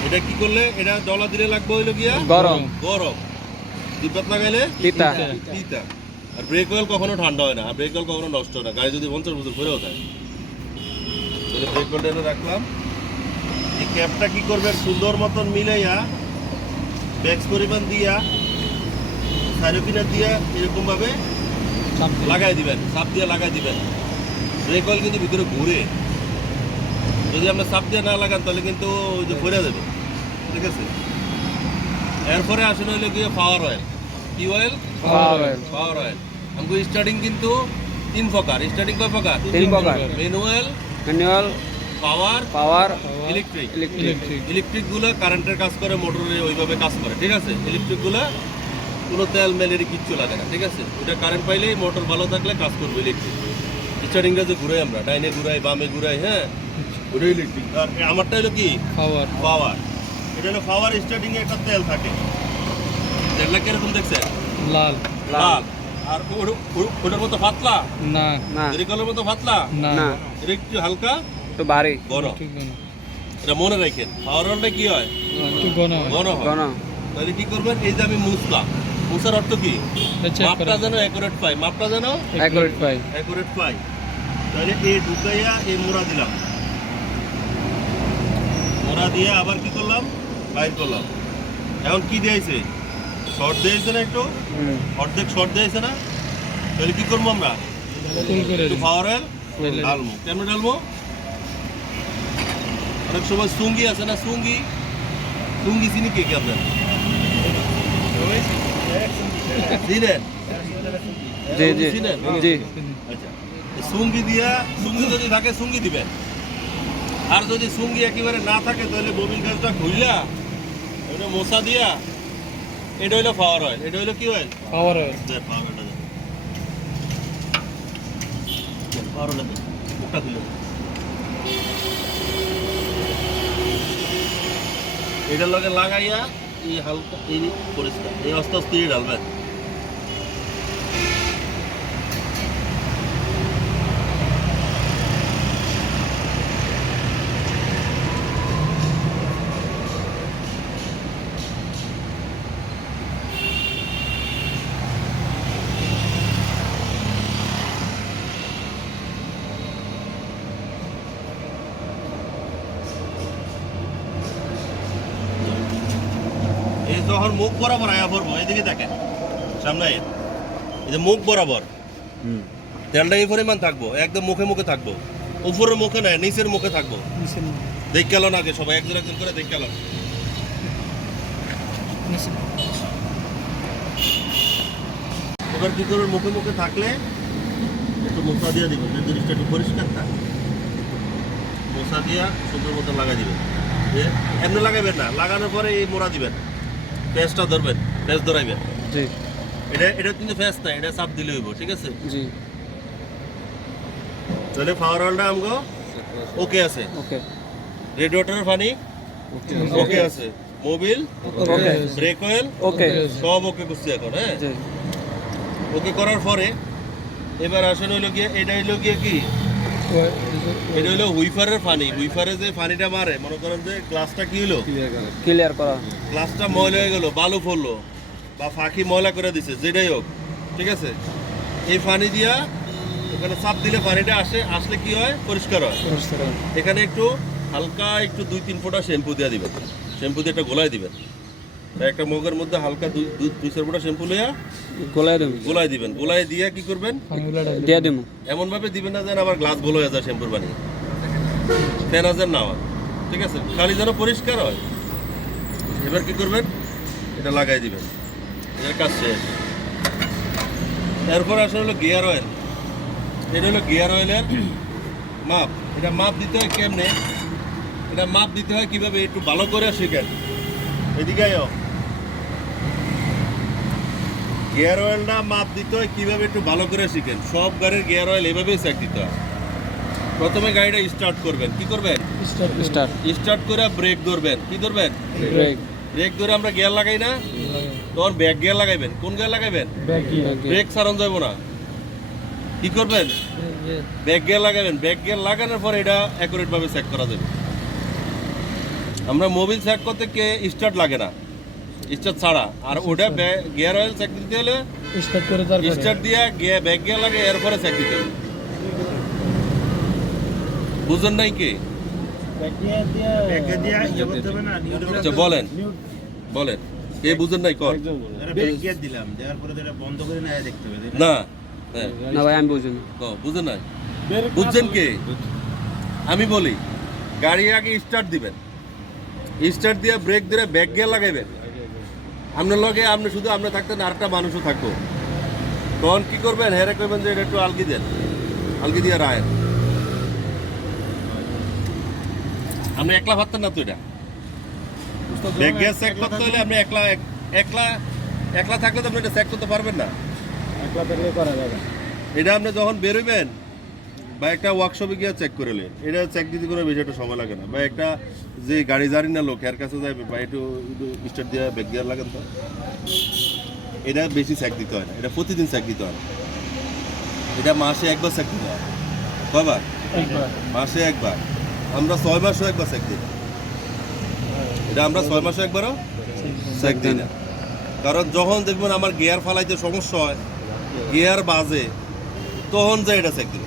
এটা কি করলে এটা ডলা দিলে লাগবে হইলো গিয়া গরম গরম, তিব্বত লাগাইলে তিতা তিতা। আর ব্রেক অয়েল কখনো ঠান্ডা হয় না, আর ব্রেক অয়েল কখনো নষ্ট হয় না, গাড়ি যদি 50 বছর পরেও থাকে। তাহলে ব্রেক অয়েলটা এনে রাখলাম। এই ক্যাপটা কি করবেন? সুন্দর মতন মিলাইয়া ব্যাক্স পরিমাণ দিয়া সাইরোকিনা দিয়া এরকম ভাবে চাপ দিয়ে। লাগাই দিবেন, চাপ দিয়ে লাগাই দিবেন। ব্রেক অয়েল কিন্তু ভিতরে ঘুরে, যদি আমরা চাপ দিয়ে না লাগান তাহলে কিন্তু ওই যে ঘুরে যাবে, ঠিক আছে? এরপরে আসেন হইলে গিয়ে পাওয়ার অয়েল। কি অয়েল? পাওয়ার অয়েল পাওয়ার অয়েল। আমাকে স্টার্টিং কিন্তু 3 প্রকার। স্টার্টিং কয় প্রকার? 3 প্রকার। ম্যানুয়াল, ম্যানুয়াল, পাওয়ার, পাওয়ার, ইলেকট্রিক। ইলেকট্রিক। ইলেকট্রিক গুলো কারেন্টের কাজ করে, মোটরে ওইভাবে কাজ করে, ঠিক আছে? ইলেকট্রিক গুলো কোনো তেল মেলেরই কিচ্ছু লাগে না, ঠিক আছে? ওটা কারেন্ট পাইলেই মোটর ভালো থাকলে কাজ করবে ইলেকট্রিক। স্টার্টিংটা যে ঘুরাই আমরা, ডাইনে ঘুরাই, বামে ঘুরাই, হ্যাঁ, ওটা ইলেকট্রিক। আর আমারটা হলো কি? পাওয়ার। পাওয়ার। এটা হলো পাওয়ার। স্টার্টিং এ একটা তেল থাকে, তেলটা কিরকম দেখছেন? লাল। লাল। আর ওটার মতো পাতলা, না, না রেকলের মতো পাতলা, না, না এটা একটু হালকা একটু ভারী গরম। একটু ঘন। এটা মনে রাখেন, পাওয়ার অয়েলটা কি হয়? একটু ঘন হয়। ঘন হয়। ঘন তাহলে কি করবেন? এই যে আমি মুছলাম, মুছার অর্থ কি? এটা চেক মাপটা করা যেন অ্যাকুরেট পাই, মাপটা যেন অ্যাকুরেট পাই। অ্যাকুরেট পাই। তাহলে এই ঢুকাইয়া এই মোড়া দিলাম, মোড়া দিয়ে আবার কি করলাম? বাইর করলাম। এখন কি দিয়েছে? শর্ট দিয়েছে না, একটু হুম অর্ধেক শর্ট দিয়েছে না? তাহলে কি করবো আমরা? ফুল করে একটু দিই। পাওয়ার অয়েল ঢেলে ঢালবো। কেমন ঢালবো? অনেক সময় সুঙ্গি আছে না, সুঙ্গি চিনি কে আপনার চিনেন? জি জি চিনেন? জি আচ্ছা, সুঙ্গি দিয়া, সুঙ্গি যদি থাকে সুঙ্গি দিবেন। আর যদি সুঙ্গি একেবারে না থাকে তাহলে ববিন গাছটা খুললা ওটা মশা দিয়া, এটা হইলো পাওয়ার অয়েল। এটা হইলো কি অয়েল? পাওয়ার হয়। পাওয়ার অয়েলটা দেন, পাওয়ার অয়েলটা দেন, মুখটা খুলে দেন। এটার লগে লাগাইয়া এই হালকা এই পরিষ্কার, এই আস্তে আস্তে ঢালবেন। এই যখন মুখ বরাবর আয়া পড়বো, এদিকে দেখেন, সামনে আইন। এই যে মুখ বরাবর তেলটা এই পরিমাণ থাকবো, একদম মুখে মুখে থাকবো, উপরের মুখে নয়, নিচের মুখে থাকবো। দেখ গেল না আগে সবাই একজন একজন করে দেখ গেল। এবার কি করবেন? মুখে মুখে থাকলে একটু মশলা দিয়ে দিবেন, যে জিনিসটা একটু পরিষ্কার থাকে, মশলা দিয়া সুন্দর মতো লাগাই দিবেন। এমনি লাগাইবেন না, লাগানোর পরে এই মোড়া দিবেন, পেঁয়াজটা ধরবেন, পেঁয়াজ ধরাইবেন। জি এটা কিন্তু পেঁয়াজ না, এটা চাপ দিলে হইব, ঠিক আছে? জি তাহলে পাওয়ার অয়েলটা আমগো ওকে আছে, ওকে রেডিয়েটরের পানি ওকে আছে, মোবিল ওকে ব্রেক অয়েল ওকে সব ওকে করছি এখন। হ্যাঁ, জি ওকে করার পরে এবার আসলে হইলো গিয়ে, এটা হইলো গিয়ে কি এটা হলো হুইফারের পানি, হুইফারে যে পানিটা মারে, মনে করেন যে গ্লাসটা কি হলো, ক্লিয়ার করা। গ্লাসটা ময়লা হয়ে গেল, বালু পড়লো বা ফাঁকি ময়লা করে দিছে, যেটাই হোক, ঠিক আছে, এই পানি দিয়া ওখানে চাপ দিলে পানিটা আসলে কি হয়, পরিষ্কার হয়। এখানে একটু হালকা একটু 2-3 ফোঁটা শ্যাম্পু দিয়ে দিবেন, শ্যাম্পু দিয়ে একটা গোলায় দিবেন, বা একটা মগের মধ্যে হালকা 2-4 ফোঁটা শ্যাম্পু লইয়া গোলায় দেবো, গোলায় দিবেন। গোলায় দিয়ে কি করবেন, দিয়ে দেবো। এমন ভাবে দিবেন না যেন আবার গ্লাস গোল হয়ে যায় শ্যাম্পুর পানি, ফেনাজের না হয়, ঠিক আছে, খালি যেন পরিষ্কার হয়। এবার কি করবেন, এটা লাগাই দিবেন, এর কাজ শেষ। এরপর আসলে হলো গিয়ার অয়েল। এটা হলো গিয়ার অয়েলের মাপ। এটা মাপ দিতে হয় কেমনে, এটা মাপ দিতে হয় কিভাবে, একটু ভালো করে শিখেন। এদিকে আয়, গিয়ার অয়েলটা মাপ দিতে হয় কিভাবে, একটু ভালো করে শিখেন। সব গাড়ির গিয়ার অয়েল এভাবেই চেক দিতে হয়। প্রথমে গাড়িটা স্টার্ট করবেন, কি করবেন, স্টার্ট করে ব্রেক ধরবেন, কি ধরবেন, ব্রেক। ব্রেক ধরে আমরা গিয়ার লাগাই না, তখন ব্যাক গিয়ার লাগাইবেন। কোন গিয়ার লাগাইবেন, ব্রেক সারান যাবো না, কি করবেন, ব্যাক গিয়ার লাগাবেন। ব্যাক গিয়ার লাগানোর পর এটা অ্যাকুরেট ভাবে চেক করা যাবে। আমরা মোবিল চেক করতে কে স্টার্ট লাগে না, স্টার্ট ছাড়া, আর ওটা গিয়ার অয়েল চেক দিতে হলে স্টার্ট দিয়ে ব্যাক গিয়ার লাগে, এরপরে চেক দিতে হবে। বুঝেন নাই কি, আচ্ছা বলেন বলেন, কে বুঝেন নাই কর না, হ্যাঁ, না ভাই আমি বুঝিনি। বুঝেন নাই, বুঝছেন কে, আমি বলি, গাড়ি আগে স্টার্ট দিবেন, স্টার্ট দিয়ে ব্রেক ধরে ব্যাক গিয়ার লাগাইবেন। আপনার লগে আপনি শুধু আপনি থাকতেন, আরেকটা মানুষও থাকবো, তখন কি করবেন, হেরে করবেন যে এটা একটু আলগি দেন, আলগি দিয়ে রায়েন। আপনি একলা পারতেন না তো, এটা ব্যাক গিয়ার চেক করতে হলে আপনি একলা থাকলে তো আপনি এটা চেক করতে পারবেন না। এটা আপনি যখন বেরোবেন বা একটা ওয়ার্কশপে গিয়ে চেক করে নেন, এটা চেক দিতে কোনো বেশি একটা সময় লাগে না। বা একটা যে গাড়ি জানি না লোক, এর কাছে যাবে বা একটু স্টার্ট দিয়ে ব্যাক গিয়ার লাগান, তো এটা বেশি চেক দিতে হয় না, এটা প্রতিদিন চেক দিতে হয় না। এটা মাসে একবার চেক দিতে হয়। কয়বার, মাসে একবার। আমরা 6 মাসেও একবার চেক দিই, এটা আমরা 6 মাসে একবারও চেক দিই না। কারণ যখন দেখবেন আমার গিয়ার ফালাইতে সমস্যা হয়, গিয়ার বাজে, তখন যে এটা চেক দিল,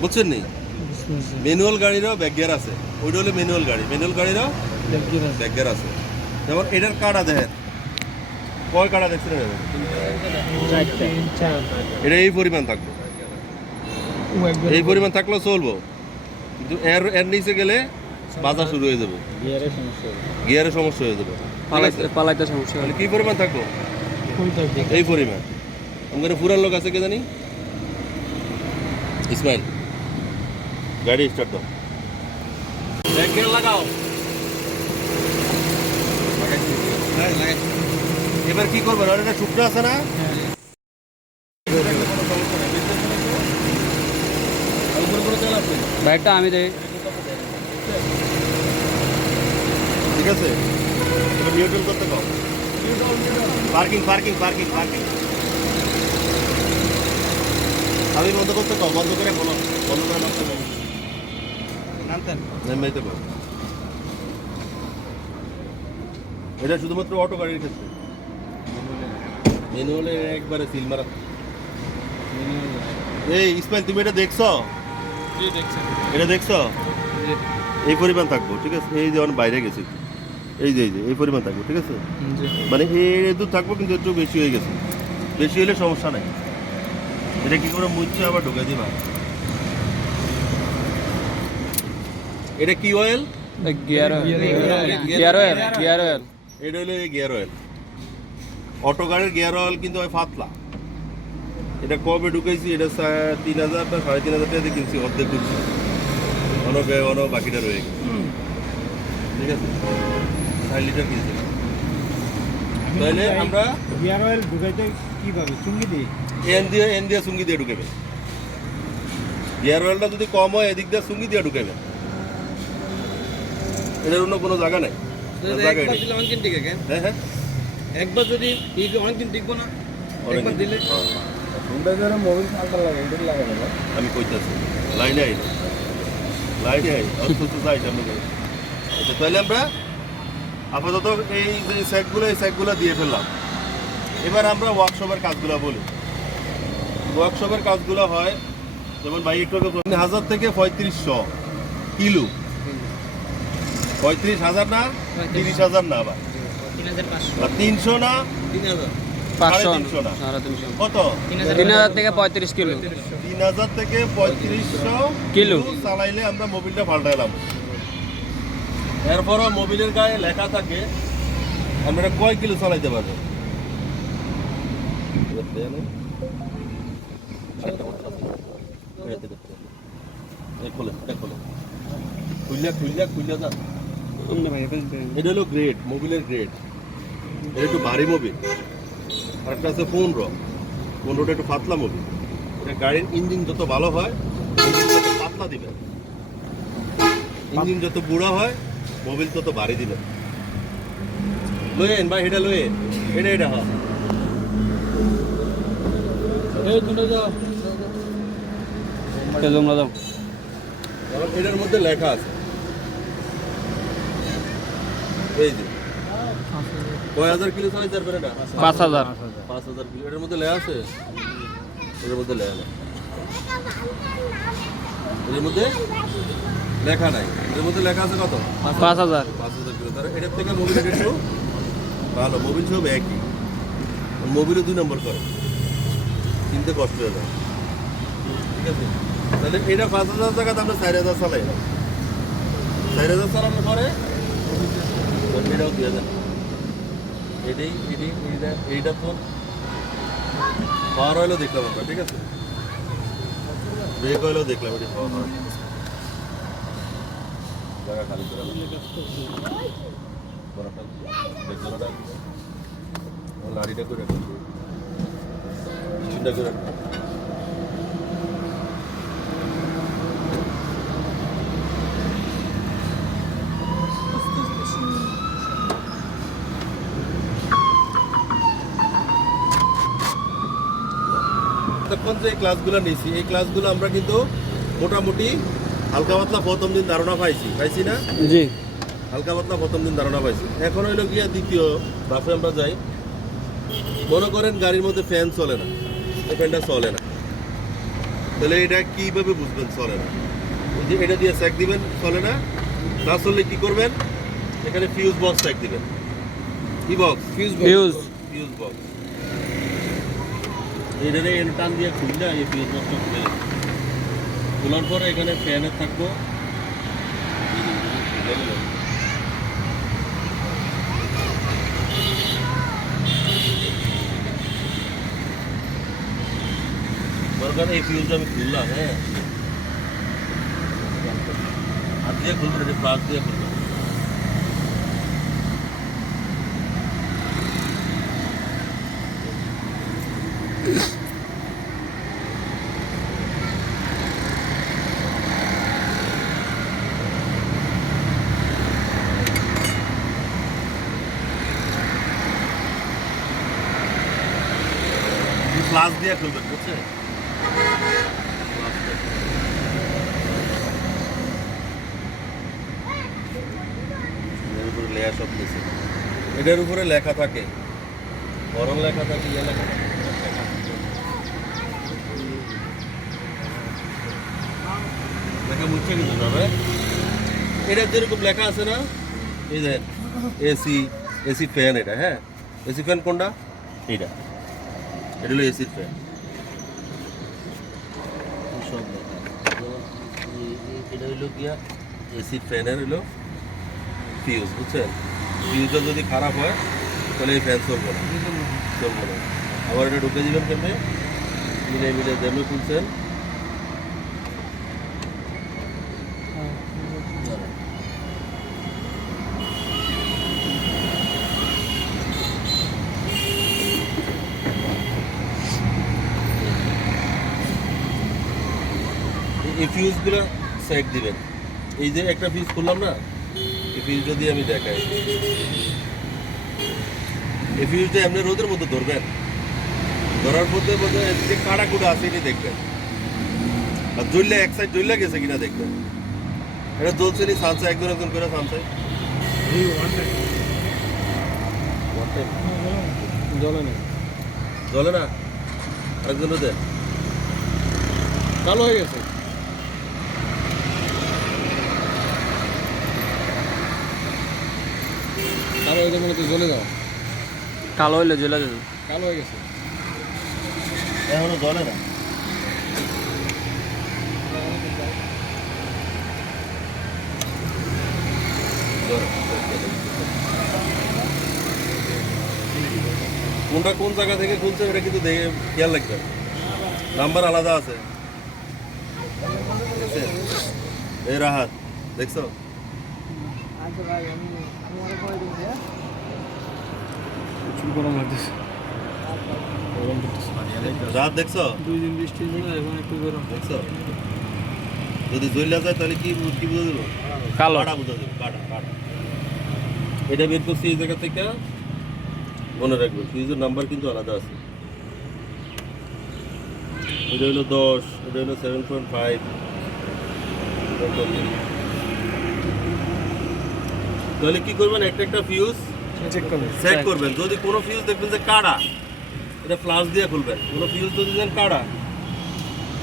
বুঝছেন নি। ম্যানুয়াল গাড়িরও ব্যাক গিয়ার আছে, ওইটা হলো ম্যানুয়াল গাড়ি, ম্যানুয়াল গাড়িরও ব্যাক গিয়ার আছে। যেমন এটার কাটা দেখেন, কয় কাটা দেখছেন, এটা এই পরিমাণ থাকবে, এই পরিমাণ থাকলেও চলবো, কিন্তু এর নিচে গেলে বাজা শুরু হয়ে যাবে, গিয়ারের সমস্যা হয়ে যাবে। পালাইতে সমস্যা। তাহলে কি পরিমাণ থাকবো, এই পরিমাণ। আমাদের পুরান লোক আছে কে জানি, ইসমাইল, গাড়ি স্টার্ট দাও, ব্যাক গিয়ার লাগাও। এবার কি করবেন, আর এটা শুকনো আছে না, ব্যাগটা আমি দেই, ঠিক আছে। এবার নিউট্রাল করতে পাও, পার্কিং পার্কিং পার্কিং পার্কিং, আমি বন্ধ করতে পাও, বন্ধ করে বলো, বন্ধ করে নামতে পাও, নামতে পাও। এটা শুধুমাত্র অটো গাড়ির ক্ষেত্রে, ম্যানুয়ালে একবারে সিল মারা। এই ইসমাইল, তুমি এটা দেখছো, এটা দেখছো, এই পরিমাণ থাকবো, ঠিক আছে। এই যে অনেক বাইরে গেছে, এই যে এই পরিমাণ থাকবো, ঠিক আছে। মানে এই দূর থাকবো, কিন্তু একটু বেশি হয়ে গেছে, বেশি হলে সমস্যা নাই। এটা কি করে মুছছে আবার ঢুকে দিবা। এটা কি oil, gear gear oil, gear oil. এটা হলো এই গিয়ার অয়েল। অটো গাড়ির গিয়ার অয়েল কিন্তু হয় পাতলা। এটা কবে ঢুকাইছি, এটা 3000 না 3500 টাকা দিয়ে কিনছি, অর্ধেক কিনছি, অনেক বাকিটা রয়ে গেছে, ঠিক আছে। 6 লিটার কিনছি। তাহলে আমরা গিয়ার অয়েল ঢুকাইতে কিভাবে, চুঙ্গি দিয়ে এন দিয়ে চুঙ্গি দিয়ে ঢুকাবেন। গিয়ার অয়েলটা যদি কম হয়, এদিক দিয়ে চুঙ্গি দিয়ে ঢুকাবেন। এটার অন্য কোনো জায়গা নাই, অনেকদিন টিকে কেন? হ্যাঁ হ্যাঁ, একবার যদি অনেকদিন টিকবো না, একবার দিলে মোবিল ফালতা লাগে এটা লাগে না আমি কইতাছি লাইনে আই অন্তত যাই সামনে যাই। আচ্ছা তাহলে আমরা আপাতত এই যে স্যাকগুলো দিয়ে ফেললাম। এবার আমরা ওয়ার্কশপের কাজগুলো বলি। ওয়ার্কশপের কাজগুলো হয় যেমন ভাই একটু 1000 থেকে 3500 কিলো, 35,000 না 30,000 না আবার 300 না 500 350 না 350 কত 3000 থেকে 35 কিলো 3000 থেকে 3500 কিলো চালাইলে আমরা মোবিলটা পাল্টাইলাম। এরপরও মোবিলের গায়ে লেখা থাকে আমরা কয় কিলো চালাইতে পারবো। এটা হলো গ্রেড, মোবিলের গ্রেড। এটা একটু ভারী মোবিল, আর একটা আছে 15টা একটু পাতলা মোবিল। এটা গাড়ির ইঞ্জিন যত ভালো হয় ইঞ্জিন তত পাতলা দিবেন, ইঞ্জিন যত বুড়া হয় মোবিল তত ভারী দিবেন। লয়েন ভাই এটা লয়েন, এটা হয় তোমরা দাও কারণ এটার মধ্যে লেখা আছে এই যে কয় হাজার কিলো চালাইতে পারবেন এটা 5000 5000 কিলো এটার মধ্যে লেখা আছে। এটার মধ্যে লেখা নাই, এটার মধ্যে লেখা নাই, এটার মধ্যে লেখা আছে কত 5000 5000 কিলো। তার এটার থেকে মোবিল একটু ভালো, মোবিল সব একই, মোবিলও 2 নম্বর করে, কিনতে কষ্ট হয়ে যায়। ঠিক আছে, তাহলে এটা 5000 টাকা আমরা 4000 চালাই, 4000 চালানোর পরে এটাও 2000। এইটা তো পাওয়ার অয়েলও দেখলাম আমরা। ঠিক আছে, ব্রেক অয়েলও দেখলাম, এটি পাওয়ার অয়েল জায়গা খালি করে লাড়িটা করে চিন্তা করে তখন যে ক্লাসগুলো নিয়েছি এই ক্লাসগুলো আমরা কিন্তু মোটামুটি হালকা পাতলা প্রথম দিন ধারণা পাইছি না জি, হালকা পাতলা প্রথম দিন ধারণা পাইছি। এখন হইলো গিয়া দ্বিতীয় ধাপে আমরা যাই। মনে করেন গাড়ির মধ্যে ফ্যান চলে না, এই ফ্যানটা চলে না, তাহলে এটা কিভাবে বুঝবেন চলে না? এই যে এটা দিয়ে স্যাক দিবেন, চলে না, না চললে কি করবেন? এখানে ফিউজ বক্স স্যাক দিবেন। কি বক্স? Fuse box. এইটারে টান দিয়ে খুললে এই ফিউজ বক্সটা খুলে যাবে। খোলার পরে এখানে ফ্যানে থাকবো, দরকার এই ফিউজটা আমি খুললাম। হ্যাঁ, হাত দিয়ে খুলবো, এটা প্লাস দিয়ে খুলবো। প্লাস দিয়ে খুলবেন, বুঝছেন? লেয়ার সব দিয়েছে, এটার উপরে লেখা থাকে, বরং লেখা থাকে, ইয়ে লেখা থাকে, লেখা মুছে কিন্তু যাবে। এটা যেরকম লেখা আছে না, এই যে এসি ফ্যান, এটা হ্যাঁ এসি ফ্যান কোনটা? এটা হলো এসির ফ্যান। সব এটা হইলো গিয়া এসি ফ্যানের হইলো ফিউজ, বুঝছেন? ফিউজটা যদি খারাপ হয় তাহলে এই ফ্যান চলবে না। আবার এটা ঢুকে দিবেন কেমনে, মিলে যেমনি খুলছেন এই ফিউজগুলো সেট দিবেন। এই যে একটা ফিউজ খুললাম না, এই ফিউজটা দিয়ে আমি দেখাই। এই ফিউজটা এমনি রোদের মধ্যে ধরবেন, ধরার মধ্যে মধ্যে যে কাটা কুটা আছে এটি দেখবেন, আর জ্বললে এক সাইড জ্বললে গেছে কিনা দেখবেন। এটা জ্বলছে নি সানসে একজন একজন করে সানসে জলে নেই, জ্বলে না, আরেকজনও দেন। কালো হয়ে গেছে। কালো হয়ে মনে তো জ্বলে যাও, কালো হইলে জ্বলে যাবে। কালো হয়ে গেছে। এখনো জ্বলে না। কোনটা কোন জায়গা থেকে খুলছে এটা কিন্তু দেখে খেয়াল রাখবেন, নাম্বার আলাদা আছে। এই রাহাত দেখছো, প্রচুর গরম লাগতেছে, গরম করতেছে। রাহাত দেখছো, 2 দিন বৃষ্টি হলো, এখন একটু গরম। দেখছো যদি জ্বলা যায় তাহলে কি কি বুঝা দেবো, কালো। কাটা বুঝা দেবো, কাটা কাটা। এটা বের করছি এই জায়গা থেকে, মনে রাখবেন ফিউজের নাম্বার কিন্তু আলাদা আছে। এটা হলো 10, এটা হলো 7.5। তাহলে কি করবেন, একটা একটা ফিউজ চেক করুন। চেক করবেন। যদি কোনো ফিউজ দেখবেন যে কাটা, এটা ফ্লাশ দিয়ে খুলবেন। কোনো ফিউজ যদি দেন কাটা,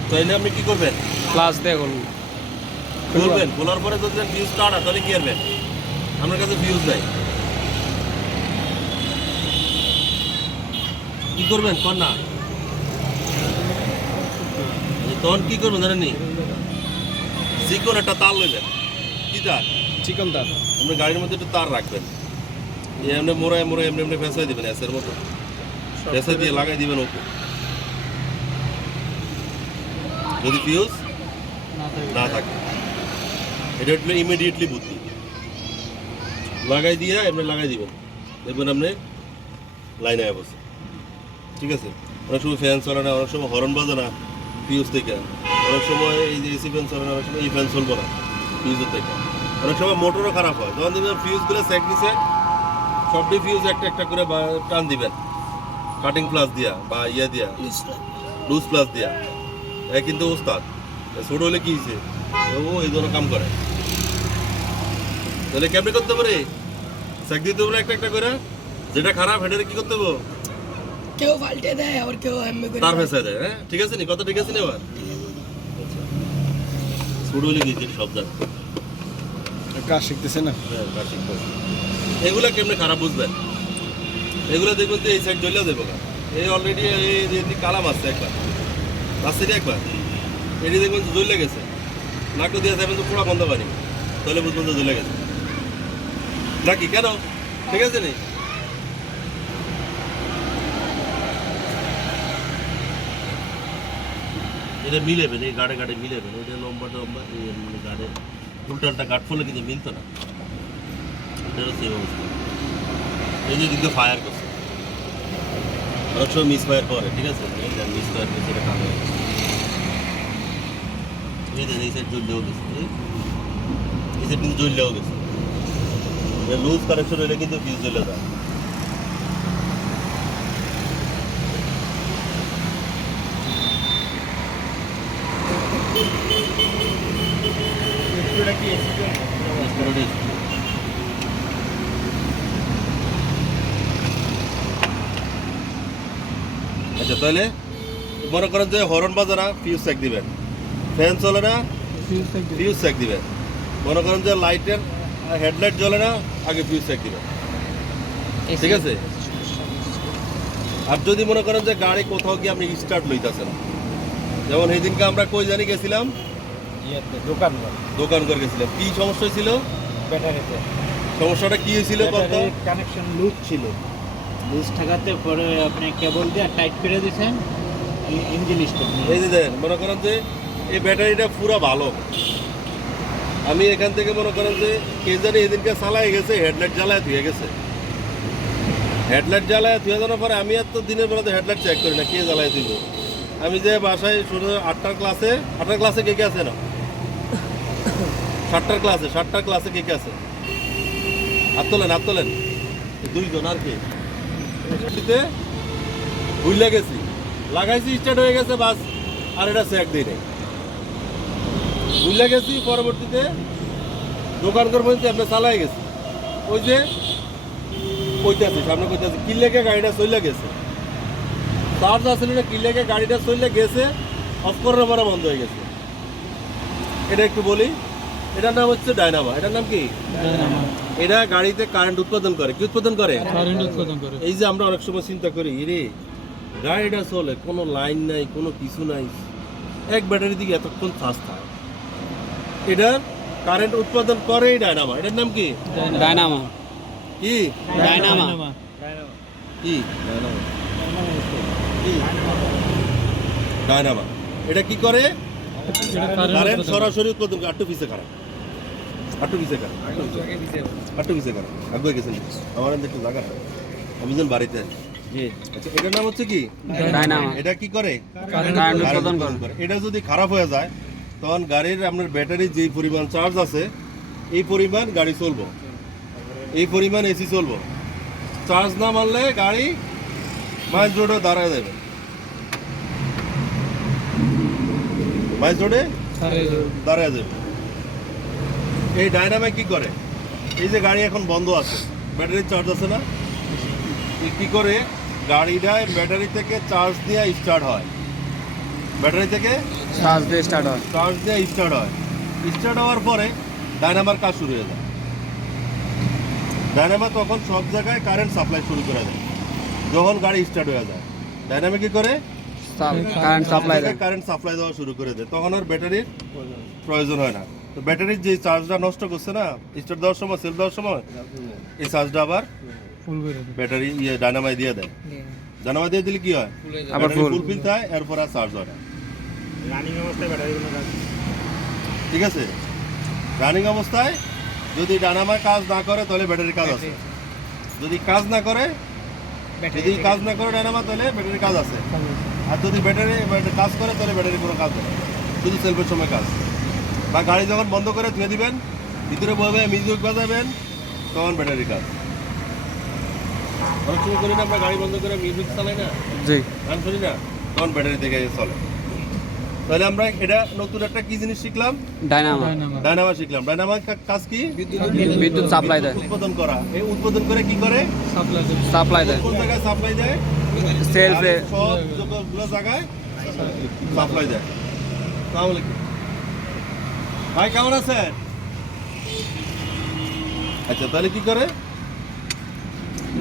তাহলে আপনি কি করবেন, প্লাস দিয়ে করুন। খুলবেন। খোলার পরে যদি ফিউজ কাটা তাহলে কি করবেন, আমার কাছে ফিউজ নাই, কি করবেন কর না, তখন কি করবেন জানেন নি, চিকন একটা তার লইবেন। কি তার, চিকন তার। আপনি গাড়ির মধ্যে একটু তার রাখবেন, এমনি মোড়ায় মোড়ায় এমনি এমনি ফেঁসাই দিবেন, এসের মতো ফেঁসাই দিয়ে লাগাই দিবেন ওপর। যদি ফিউজ না থাকে, এটা হচ্ছে ইমিডিয়েটলি বুদ্ধি, লাগাই দিয়ে এমনি লাগাই দিবেন, দেখবেন আপনি লাইনে বসে। ঠিক আছে, অনেক সময় ফ্যান চলে না, অনেক সময় হর্ন বাজে না ফিউজ থেকে, অনেক সময় এই যে এসি ফ্যান চলে না, অনেক সময় এই ফ্যান চলবে না ফিউজের থেকে, অনেক সময় মোটরও খারাপ হয়। যখন দেখবেন ফিউজগুলো সেক নিছে, সবটি ফিউজ একটা একটা করে টান দিবেন কাটিং প্লাস দিয়া বা ইয়া দিয়া, লুজ প্লাস দিয়া। কিন্তু ওস্তাদ ছোট হলে কি হয়েছে, ও এই ধরনের কাম করে। তাহলে কেমনি করতে পারে, সেক দিতে হবে একটা একটা করে, যেটা খারাপ হেঁটে কি করতে হবে, কেউ পাল্টে দেয় আবার কেউ এমনি করে তার ফেসে দেয়। হ্যাঁ ঠিক আছে নি, কথা ঠিক আছে নি আবার। ছোট হলে গিয়েছে সব জায়গা, কাজ শিখতেছে না। এগুলা কেমনে খারাপ বুঝবেন, এগুলো দেখবেন তো এই সাইড জ্বলিয়ে দেবো না, এই অলরেডি এই কালাম আসছে একবার, আসছে একবার, এটি দেখবেন জ্বলে গেছে, নাকু দিয়ে যাবেন তো পুরো বন্ধ পানি, তাহলে বুঝবেন তো জ্বলে গেছে নাকি, কেন ঠিক আছে নি। এটা মিলেবেন, এই গাড়ে গাড়ে মিলেবেন, ওইটা লম্বা লম্বা মানে গাড়ে উল্টালটা গাঠ ফলে কিন্তু মিলতো না, এটারও সেই অবস্থা। এই যে কিন্তু ফায়ার করছে, অনেক সময় মিস ফায়ার করে, ঠিক আছে, মিস ফায়ার করছে, এটা কালো হয়ে গেছে। এই দেন এই সাইড জ্বললেও গেছে, এই সাইড কিন্তু জ্বললেও গেছে, লুজ কানেকশন হলে কিন্তু ফিউজ জ্বলে যায়। আচ্ছা তাহলে মনে করেন যে হরন বাজে না, ফিউজ চেক দিবেন, ফ্যান চলে না, ফিউজ চেক দিবেন, মনে করেন যে লাইটের হেডলাইট জ্বলে না, আগে ফিউজ চেক দিবেন। ঠিক আছে, আর যদি মনে করেন যে গাড়ি কোথাও গিয়ে আপনি স্টার্ট লইতেছেন, যেমন এই দিনকে আমরা কই জানি গেছিলাম, দোকান করে গেছিলাম, কি সমস্যা হয়েছিল, ব্যাটারিতে সমস্যাটা কি হয়েছিল কত, কানেকশন লুজ ছিল, লুজ থাকাতে পরে আপনি কেবল দিয়ে টাইট করে দিয়েছেন, ইঞ্জিন স্টার্ট। এই যে দেন মনে করেন যে এই ব্যাটারিটা পুরো ভালো, আমি এখান থেকে মনে করেন যে কে জানি এদিনকে চালাই গেছে, হেডলাইট জ্বালায় ধুয়ে গেছে, হেডলাইট জ্বালায় ধুয়ে যাওয়ার পরে আমি আর তো দিনের বেলাতে হেডলাইট চেক করি না, কে জ্বালায় দিব, আমি যে বাসায় শুধু 8টার ক্লাসে কে কে আছে না, 7টার ক্লাসে কে কে আছে, হাত তোলেন 2 জন আর কি, ভুলে গেছি লাগাইছি স্টার্ট হয়ে গেছে বাস, আর এটা স্যাক দিই নাই, বুঝলে গেছি। পরবর্তীতে দোকান করবো আপনি চালাই গেছি, ওই যে কইতাছি সামনে কইতাছি কিল্লেকে গাড়িটা চলে গেছে, চার্জ আসলে না কিল্লেকে গাড়িটা চলে গেছে, অফ করার পরে বন্ধ হয়ে গেছে। এটা একটু বলি, এটার নাম হচ্ছে ডায়নামা। এটার নাম কি? এটা গাড়িতে কারেন্ট উৎপাদন করে। কি উৎপাদন করে? কারেন্ট উৎপাদন করে। এই যে আমরা অনেক সময় চিন্তা করি রে গাড়িটা চলে, কোনো লাইন নাই, কোনো কিছু নাই, এক ব্যাটারি দিকে এতক্ষণ চার্জ থাকে। এটা কারেন্ট উৎপাদন করে এই ডায়নামা। এটার নাম কি? ডায়নামা। কি ডায়নামা। কি ডায়নামা? কি ডায়নামা? এটা কি করে? কারেন্ট সরাসরি উৎপাদন করে। আটটু পিছে খারাপ, আটটু পিছে খারাপ, আটটু পিছে খারাপ। আগে গেছেন আমার একটু জায়গা, আমি যখন বাড়িতে। জি আচ্ছা, এটার নাম হচ্ছে কি? ডায়নামা। এটা কি করে? কারেন্ট উৎপাদন করে। এটা যদি খারাপ হয়ে যায় তখন গাড়ির আপনার ব্যাটারি যে পরিমাণ চার্জ আছে এই পরিমাণ গাড়ি চলবো, এই পরিমাণ এসি চলবো। চার্জ না মারলে গাড়ি মাইল রোডে দাঁড়ায় যাবে, মাইল রোডে দাঁড়ায় যাবে। এই ডায়নামাইক কি করে? এই যে গাড়ি এখন বন্ধ আছে, ব্যাটারি চার্জ আছে না, কি করে গাড়িটা ব্যাটারি থেকে চার্জ দিয়ে স্টার্ট হয়, ব্যাটারি থেকে চার্জ দিয়ে স্টার্ট হয়। চার্জ দিয়ে স্টার্ট হয়। স্টার্ট হওয়ার পরে ডায়নামার কাজ শুরু হয়ে যায়। ডায়নামা তখন সব জায়গায় কারেন্ট সাপ্লাই শুরু করে দেয়। যখন গাড়ি স্টার্ট হয়ে যায় ডায়নামা কি করে? কারেন্ট সাপ্লাই দেয়। কারেন্ট সাপ্লাই দেওয়া শুরু করে দেয়, তখন আর ব্যাটারির প্রয়োজন হয় না। তো ব্যাটারির যে চার্জটা নষ্ট করছে না স্টার্ট দেওয়ার সময়, সেল দেওয়ার সময়, এই চার্জটা আবার ব্যাটারি ডায়নামায় দিয়ে দেয়। ডায়নামায় দিয়ে দিলে কি হয়? আবার ফুলফিল হয়, এরপর আর চার্জ হয় না। রানিং অবস্থায় ব্যাটারি কোনো কাজ ঠিক আছে, রানিং অবস্থায় যদি ডায়নামায় কাজ না করে তাহলে ব্যাটারির কাজ আছে, যদি কাজ না করে, যদি কাজ না করে ডায়নামা তাহলে ব্যাটারির কাজ আছে, আর যদি ব্যাটারি কাজ করে তাহলে ব্যাটারির কোনো কাজ নেই, শুধু সেলফের সময় কাজ। বা গাড়ি যখন বন্ধ করে ধুয়ে দিবেন, ভিতরে বসবে মিউজিক বাজাবেন, তখন ব্যাটারির কাজ। অনেক সময় করি না আমরা, গাড়ি বন্ধ করে মিউজিক চালাই না, জি। গান শুনি না, তখন ব্যাটারি থেকে চলে। তাহলে আমরা এটা নতুন একটা কি জিনিস শিখলাম? ডায়নামা। ডায়নামা শিখলাম। ডায়নামার কাজ কি? বিদ্যুৎ সাপ্লাই দেয়। উৎপাদন করা। এই উৎপাদন করে কি করে? সাপ্লাই দেয়। কোন জায়গায় সাপ্লাই দেয়? সেলফে। সবগুলো জায়গায় সাপ্লাই দেয়। আসসালামু আলাইকুম ভাই, কেমন আছেন? আচ্ছা, তাহলে কি করে?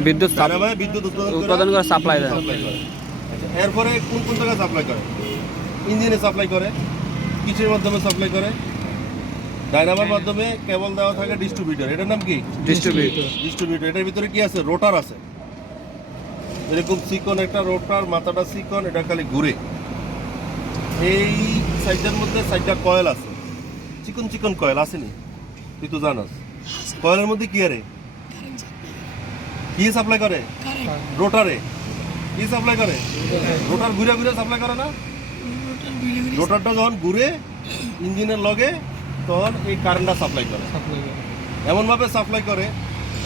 বিদ্যুৎ ডায়নামায় বিদ্যুৎ উৎপাদন করে সাপ্লাই দেয়। সাপ্লাই করে। আচ্ছা, এরপরে কোন কোন জায়গায় সাপ্লাই করে? ইঞ্জিনে সাপ্লাই করে। কিসের মাধ্যমে সাপ্লাই করে? ডায়নামার মাধ্যমে কেবল দেওয়া থাকে ডিস্ট্রিবিউটর। এটার নাম কি? ডিস্ট্রিবিউটর। এটার ভিতরে কি আছে? রোটার আছে। এরকম চিকন একটা রোটার, মাথাটা চিকন, এটা খালি ঘুরে। এই সাইডটার মধ্যে সাইডটা কয়েল আছে, চিকন চিকন কয়েল আসেনি? তুই তো জানাস। কয়েলের মধ্যে কি আরে কি সাপ্লাই করে? রোটারে কি সাপ্লাই করে? রোটার ঘুরে ঘুরে সাপ্লাই করে না? রোটারটা যখন ঘুরে ইঞ্জিনের লগে, তখন এই কারেন্টটা সাপ্লাই করে। এমনভাবে সাপ্লাই করে,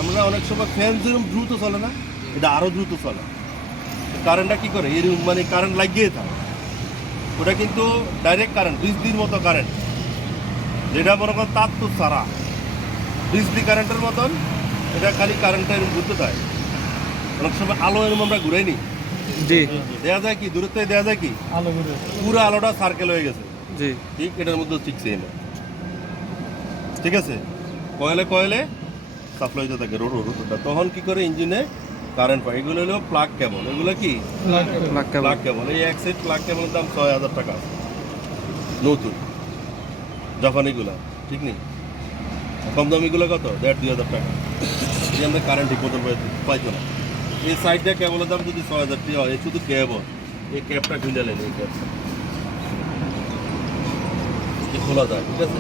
আমরা অনেক সময় ফ্যান যেরকম দ্রুত চলে না, এটা আরও দ্রুত চলে। কারেন্টটা কি করে? এরকম মানে কারেন্ট লাগিয়ে থাকে। ওটা কিন্তু ডাইরেক্ট কারেন্ট, বিজলির মতো কারেন্ট, যেটা মনে করেন তার তো সারা বিজলি কারেন্টের মতন। এটা খালি কারেন্টটা এরকম ঘুরতে থাকে। অনেক সময় আলো এরকম আমরা ঘুরাই নি, জি। দেওয়া যায় কি? দূরত্ব দেওয়া যায় কি? পুরো আলোটা সার্কেল হয়ে গেছে। জি। ঠিক এটার মধ্যে ঠিক সেম। ঠিক আছে, কয়েলে কয়েলে সাপ্লাই হতে থাকে রোটারটা। তখন কি করে? ইঞ্জিনে কারেন্ট পায়। এগুলো হলো প্লাগ কেবল। এগুলো কি? প্লাগ কেবল। এই এক সেট প্লাগ কেবলের দাম ৬,০০০ টাকা নতুন, জাপানিগুলা। ঠিক নেই? কম দামিগুলো কত? ১,৫০০-২,০০০ টাকা। এই আমরা কারেন্ট ঠিক মতন পাইতো না। এই সাইডটা কেবলের দাম যদি ৬,০০০ টাকা হয়, শুধু কেবল, এই ক্যাপটা খুলে নেন, এই ক্যাপটা খোলা যায়। ঠিক আছে,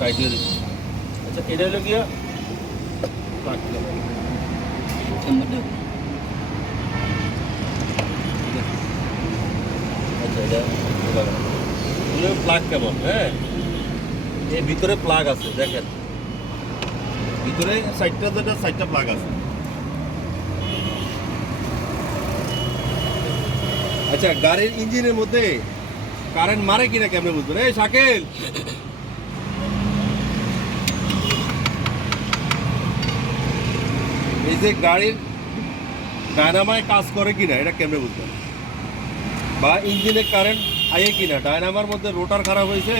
টাইট দিয়ে দিচ্ছি। আচ্ছা, এটা হলো গিয়া আচ্ছা, এটা প্লাগ কেবল। হ্যাঁ, এর ভিতরে প্লাগ আছে, দেখেন। ভিতরে সাইডটা প্লাগ আছে। আচ্ছা, গাড়ির ইঞ্জিনের মধ্যে কারেন্ট মারে কিনা কেমনে বুঝবেন? এই শাকিল, এই যে গাড়ির ডায়নামায় কাজ করে কিনা এটা কেমনে বুঝবেন? বা ইঞ্জিনে কারেন্ট আয়ে কিনা, ডায়নামার মধ্যে রোটার খারাপ হয়েছে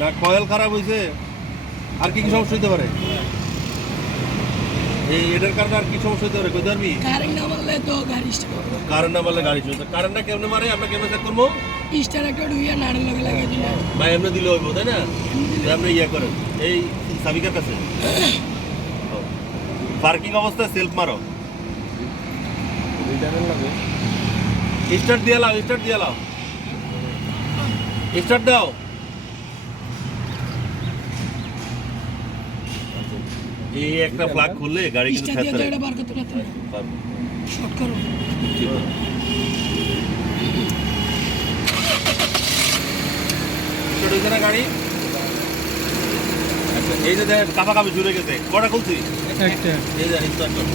না কয়েল খারাপ হয়েছে, আর কি কি সমস্যা হতে পারে? এই এটার কারণে আর কি সমস্যা হতে পারে কই পারবি? কারেন্ট না মারলে তো গাড়ি স্টার্ট হবে না। কারেন্ট না মারলে গাড়ি চলছে। কারেন্টটা কেমনে মারে আমরা কেমনে চেক করবো? স্টার একটা ডুইয়া নাড়ের লগে লাগিয়ে দিলে বা এমনি দিলে হইব, তাই না? যে আপনি ইয়ে করেন এই সাবিকার কাছে পার্কিং অবস্থায় সেলফ মারো, স্টার্ট দিয়ে লাও, স্টার্ট দিয়ে লাও, স্টার্ট দাও। এই একটা ফ্ল্যাগ খুললে গাড়ি কিন্তু স্টার দিয়ে তো থাকতে এটা বার করতে পারতে না। শর্ট করো। স্টার্ট হয়েছে না গাড়ি? আচ্ছা, এই যে দেখেন কাপাকাপি জুড়ে গেছে, কটা খুলছি? এই যে স্টার্ট করো,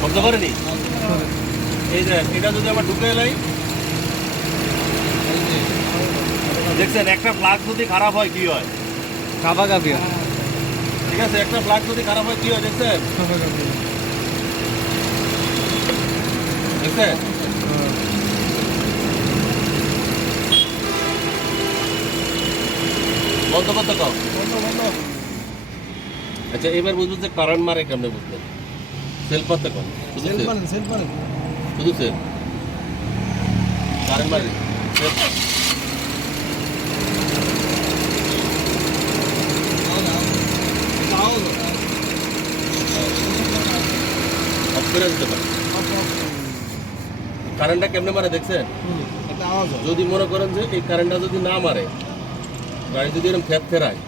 শব্দ করেনি? এই যে এটা যদি আবার ঢুকে এলাই, দেখছেন একটা ফ্ল্যাগ যদি খারাপ হয় কি হয়? কাপাকাপি ঠিক আছে, একটা ফ্ল্যাগ যদি খারাপ হয় কি হয় দেখছেন? দেখছেন? বন্ধ করতে কম। আচ্ছা, এবার বুঝবেন যে কারেন্ট মারে কেমনে বুঝবেন? সেল পাতে কম, শুধু সেল, শুধু সেল, কারেন্ট মারে সেল। অফ করে দিতে পারে। কারেন্টটা কেমনে মারে দেখছেন? যদি মনে করেন যে এই কারেন্টটা যদি না মারে, গাড়ি যদি এরকম ফেরায়,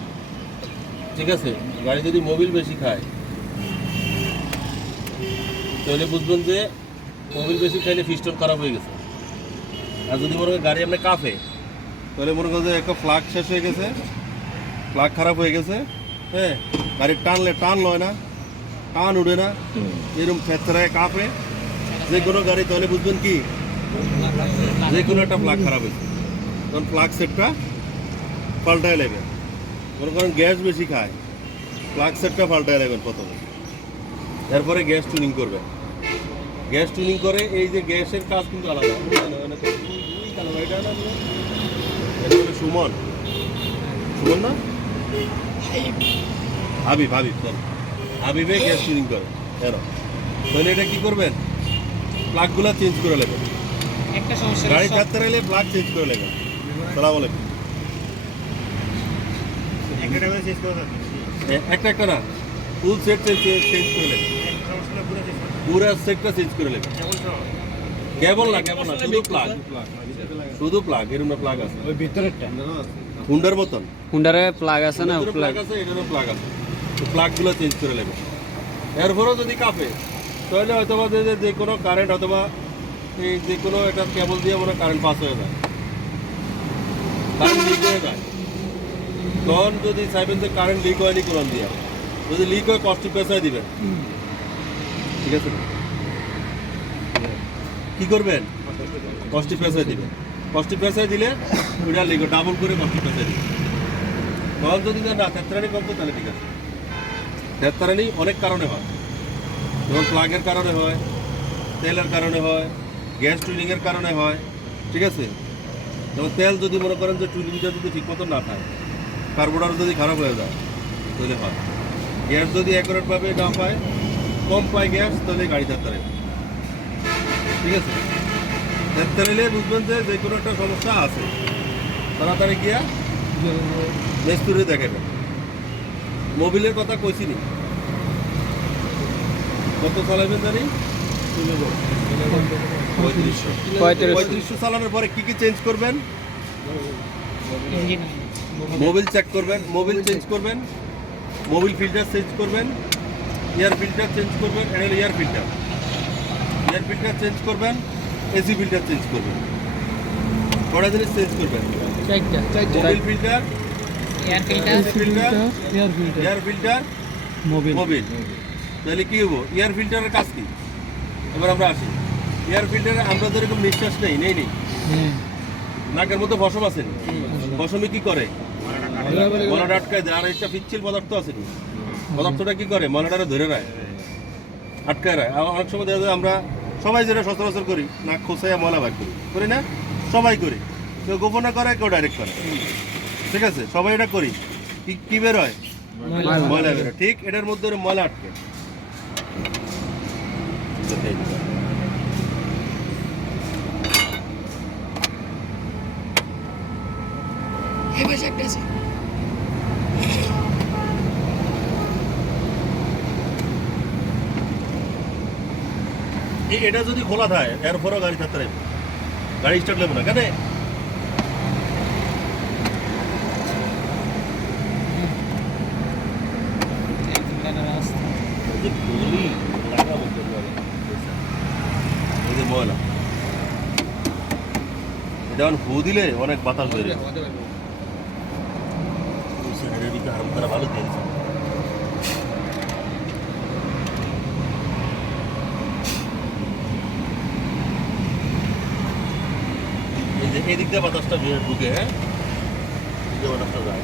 ঠিক আছে, গাড়ি যদি মোবিল বেশি খায় তাহলে বুঝবেন যে মোবিল বেশি খাইলে পিস্টন খারাপ হয়ে গেছে। আর যদি মনে করেন গাড়ি আপনি কাফে, তাহলে মনে করেন যে একটা ফ্লাগ শেষ হয়ে গেছে, ফ্লাগ খারাপ হয়ে গেছে, হ্যাঁ, গাড়ি টানলে টান লয় না, টান উঠে না, এরকম ফেরায় কাফে যে কোনো গাড়ি, তাহলে বুঝবেন কি যে কোনো একটা ফ্লাগ খারাপ হয়েছে। তখন ফ্লাগ সেটটা পাল্টায় নেবেন। মনে করেন গ্যাস বেশি খায়, প্লাগ সেটটা পাল্টায় নেবেন প্রথমে, এরপরে গ্যাস টুনিং করবেন। গ্যাস টুনিং করে এই যে গ্যাসের কাজ কিন্তু আলাদা। এটা হলো সুমন, সুমন না হাবিব, হাবিব সরি, হাবিবে গ্যাস টুনিং করে। কেন? তাহলে এটা কি করবেন? প্লাগগুলো চেঞ্জ করে নেবেন। একটা সমস্যা গাড়ি ছাড়তে গেলে প্লাগ চেঞ্জ করে নেবেন। সালাম আলাইকুম। একটা একটা না, ফুল সেট চেঞ্জ করে নেবেন, পুরো সেটটা চেঞ্জ করে নেবেন। কেবল না, কেবল না, শুধু প্লাগ, শুধু প্লাগ, এরকম প্লাগ আছে ওই ভিতরেরটা হুন্ডার মতন, হুন্ডারে প্লাগ আছে না, প্লাগ প্লাগ আছে, এটারও প্লাগ আছে। তো প্লাগগুলো চেঞ্জ করে নেবেন। এরপরেও যদি কাঁপে তাহলে হয়তো বা যে কোনো কারেন্ট অথবা এই যে কোনো একটা কেবল দিয়ে মনে কারেন্ট পাস হয়ে যায়, কারেন্ট লিক হয়ে যায়। তখন যদি চাইবেন যে কারেন্ট লিক হয়নি কোন দিয়ে, যদি লিক হয় কস্টিং পেঁচায় দিবেন, ঠিক আছে? কি করবেন? কস্টিং পেঁচায় দিবেন। কস্টিং পেঁচায় দিলে ওইটা লিক ডাবল করে কস্টিং পেঁচায় দিবেন। তখন যদি না তেত্রানি কমতো তাহলে ঠিক আছে। তেত্রানি অনেক কারণে হয়, যেমন প্লাগের কারণে হয়, তেলের কারণে হয়, গ্যাস টুইনিংয়ের কারণে হয়, ঠিক আছে? যেমন তেল যদি মনে করেন যে টুইনিংটা যদি ঠিক মতো না থাকে, কার্বোরেটর যদি খারাপ হয়ে যায় তাহলে হয়। গ্যাস যদি অ্যাকুরেটভাবে না পায়, কম পায় গ্যাস, তাহলে গাড়ি তেত্তারে, ঠিক আছে? তেত্তারিলে বুঝবেন যে যে কোনো একটা সমস্যা আছে, তাড়াতাড়ি গিয়া মিস্ত্রি দেখাবেন। মোবিলের কথা কইছি নি, কত চালাবেন জানি? 3500 চালানোর পরে কি কি চেঞ্জ করবেন? মোবিল চেক করবেন, মোবিল চেঞ্জ করবেন, মোবিল ফিল্টার চেঞ্জ করবেন, এয়ার ফিল্টার চেঞ্জ করবেন, এয়ার ফিল্টার চেঞ্জ করবেন, এসি ফিল্টার চেঞ্জ করবেন। কটা জিনিস চেঞ্জ করবেন? Mobil filter, air filter, air filter, Mobil Mobil. তাহলে কি হবো? এয়ার ফিল্টারের কাজ কি? এবার আমরা আসি। এয়ার ফিল্টারে আমরা যেরকম নিঃশ্বাস নেই, নাকের মধ্যে পশম আছে নি? পশমে কি করে? মলাটা আটকায় দেয়। আর একটা পিচ্ছিল পদার্থ আছে নি? পদার্থটা কি করে? মলাটারে ধরে রায়, আটকায় রায়। আর অনেক সময় দেখা যায় আমরা সবাই যেটা সচরাচর করি, নাক খোঁচাইয়া ময়লা বাইর করি না? সবাই করি, কেউ গোপনে করে, কেউ ডাইরেক্ট করে, ঠিক আছে? সবাই এটা করি। কি বের হয়? ময়লা বের হয়। ঠিক এটার মধ্যে ময়লা আটকে। এই পাশে একটা আছে। এটা যদি খোলা থাকে এরপরও গাড়ি ছাড়তে রাখবে, গাড়ি স্টার্ট নেবো না কেন? এই যে ময়লা, এটা ফু দিলে অনেক বাতাস বেরোয়। এর ভিতরে আরাম করা ভালো দিয়েছে। এই যে এদিক দিয়ে বাতাসটা ঢুকে, হ্যাঁ, এদিক দিয়ে বাতাসটা যায়।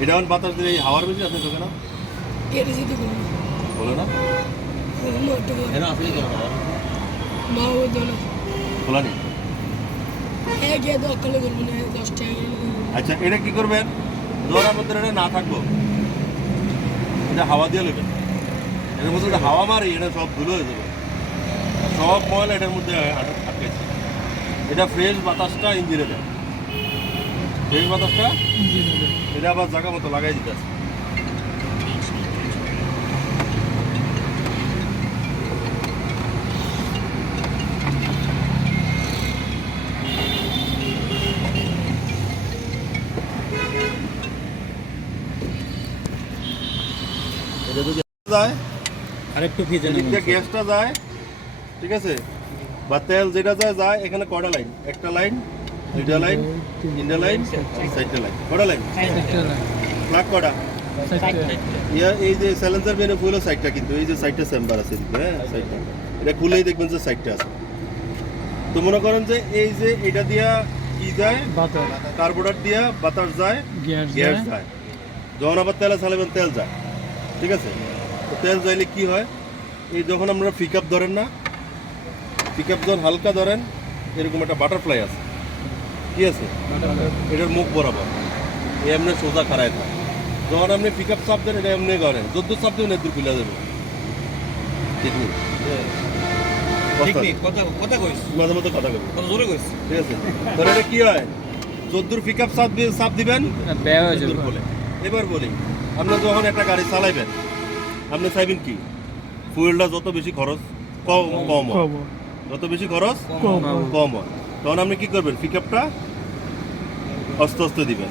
এটা এখন বাতাস দিলে এই হাওয়ার বেশি আছে ঢোকে না, কেটে যেতে কোনো বলে না? এরা আসলে কেন মা ও দোনো খোলা নেই? এক গিয়ে দখলে করবো না 10 টাকা করে করবো। আচ্ছা, এটা কি করবেন? দোয়ার মধ্যে এটা না থাকবো, এটা হাওয়া দিয়ে নেবেন। এটার মধ্যে একটা হাওয়া মারি, এটা সব ধুলো হয়ে যাবে, সব ময়লা এটার মধ্যে আটকেছে। এটা ফ্রেশ বাতাসটা ইঞ্জিনে দেয়, ফ্রেশ বাতাসটা এটা আবার জায়গা মতো লাগাই দিতে আছে। এটা যদি যায় আরেকটু ভিজে এদিক দিয়ে গ্যাসটা যায়, ঠিক আছে, বা তেল যেটা যায় এখানে কয়টা লাইন? একটা লাইন, দুইটা লাইন, তিনটা লাইন, চারটা লাইন। কয়টা লাইন? প্লাগ কয়টা? এই যে স্যালেন্সার মেনে ফুল সাইডটা, কিন্তু এই যে সাইডটা চেম্বার আছে, হ্যাঁ, সাইডটা এটা খুলেই দেখবেন যে সাইডটা আছে। তো মনে করেন যে এই যে এটা দিয়া কি যায়? কার্বোরেটর দিয়া বাতাস যায়, গ্যাস যায়। যখন আবার তেলে চালাবেন তেল যায়, ঠিক আছে? তো তেল যাইলে কি হয়? এই যখন আমরা পিক আপ ধরেন না, পিক আপ যখন হালকা ধরেন, এরকম একটা বাটারফ্লাই আছে, কি আছে? এটার মুখ বরাবর এমনি সোজা খাড়ায় থাকে। যখন আপনি পিক আপ চাপ দেন, এটা এমনি করেন, যদ্দ চাপ দেবেন এর খুলে দেবে। টেকনিক কথা কইস মাঝে মধ্যে কথা বলবেন, কত জোরে কইস ঠিক আছে? তাহলে এটা কি হয়? যদ্দুর পিক আপ চাপ দিবেন ব্যয় হয়ে যদ্দুর যাবে। বলে। এবার বলি, আপনি যখন একটা গাড়ি চালাইবেন, আপনি চাইবেন কি? ফুয়েলটা যত বেশি খরচ কম হয়, যত বেশি খরচ কম হয়। তখন আপনি কি করবেন? পিক আপটা আস্তে আস্তে দিবেন।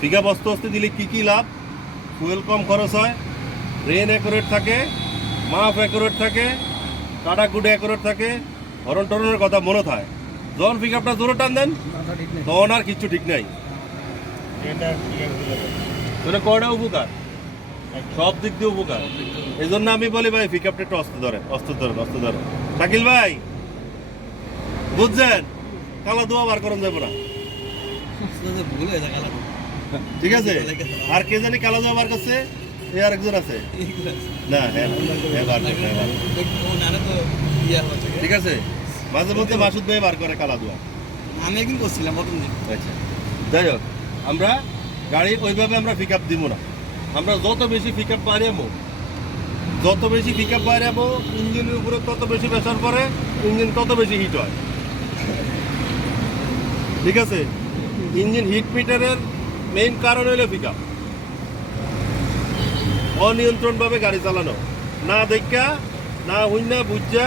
পিক আপ আস্তে আস্তে দিলে কি লাভ? ফুয়েল কম খরচ হয়, রেন অ্যাকুরেট থাকে, মাপ অ্যাকুরেট থাকে, কাটাকুটি অ্যাকুরেট থাকে, হরন টরনের কথা মনে থাকে। যখন পিক আপটা জোরে টান দেন, তখন আর কিচ্ছু ঠিক নাই। তাহলে কয়টা উপকার? সব দিক দিয়ে উপকার। এই জন্য আমি বলি ভাই, পিক আপটা একটু অস্ত্র ধরেন। শাকিল ভাই, বুঝছেন? কালা দোয়া বার করেন যাবো না, ঠিক আছে? আর কে জানি কালা দোয়া বার করছে? এ আরেকজন আছে না, হ্যাঁ বার করছে, ঠিক আছে? মাঝে মধ্যে মাসুদ ভাই বার করে কালা দোয়া। আমি একদিন করছিলাম প্রথম দিন। আচ্ছা, যাই হোক, আমরা গাড়ি ওইভাবে আমরা পিক আপ দিব না। আমরা যত বেশি পিক আপ বাড়াবো, ইঞ্জিনের উপরে তত বেশি প্রেশার পড়ে, ইঞ্জিন তত বেশি হিট হয়, ঠিক আছে? ইঞ্জিন হিট মিটারের মেইন কারণ হলো পিক আপ। অনিয়ন্ত্রণভাবে গাড়ি চালানো, না দেখা, না হুইনা বুঝা,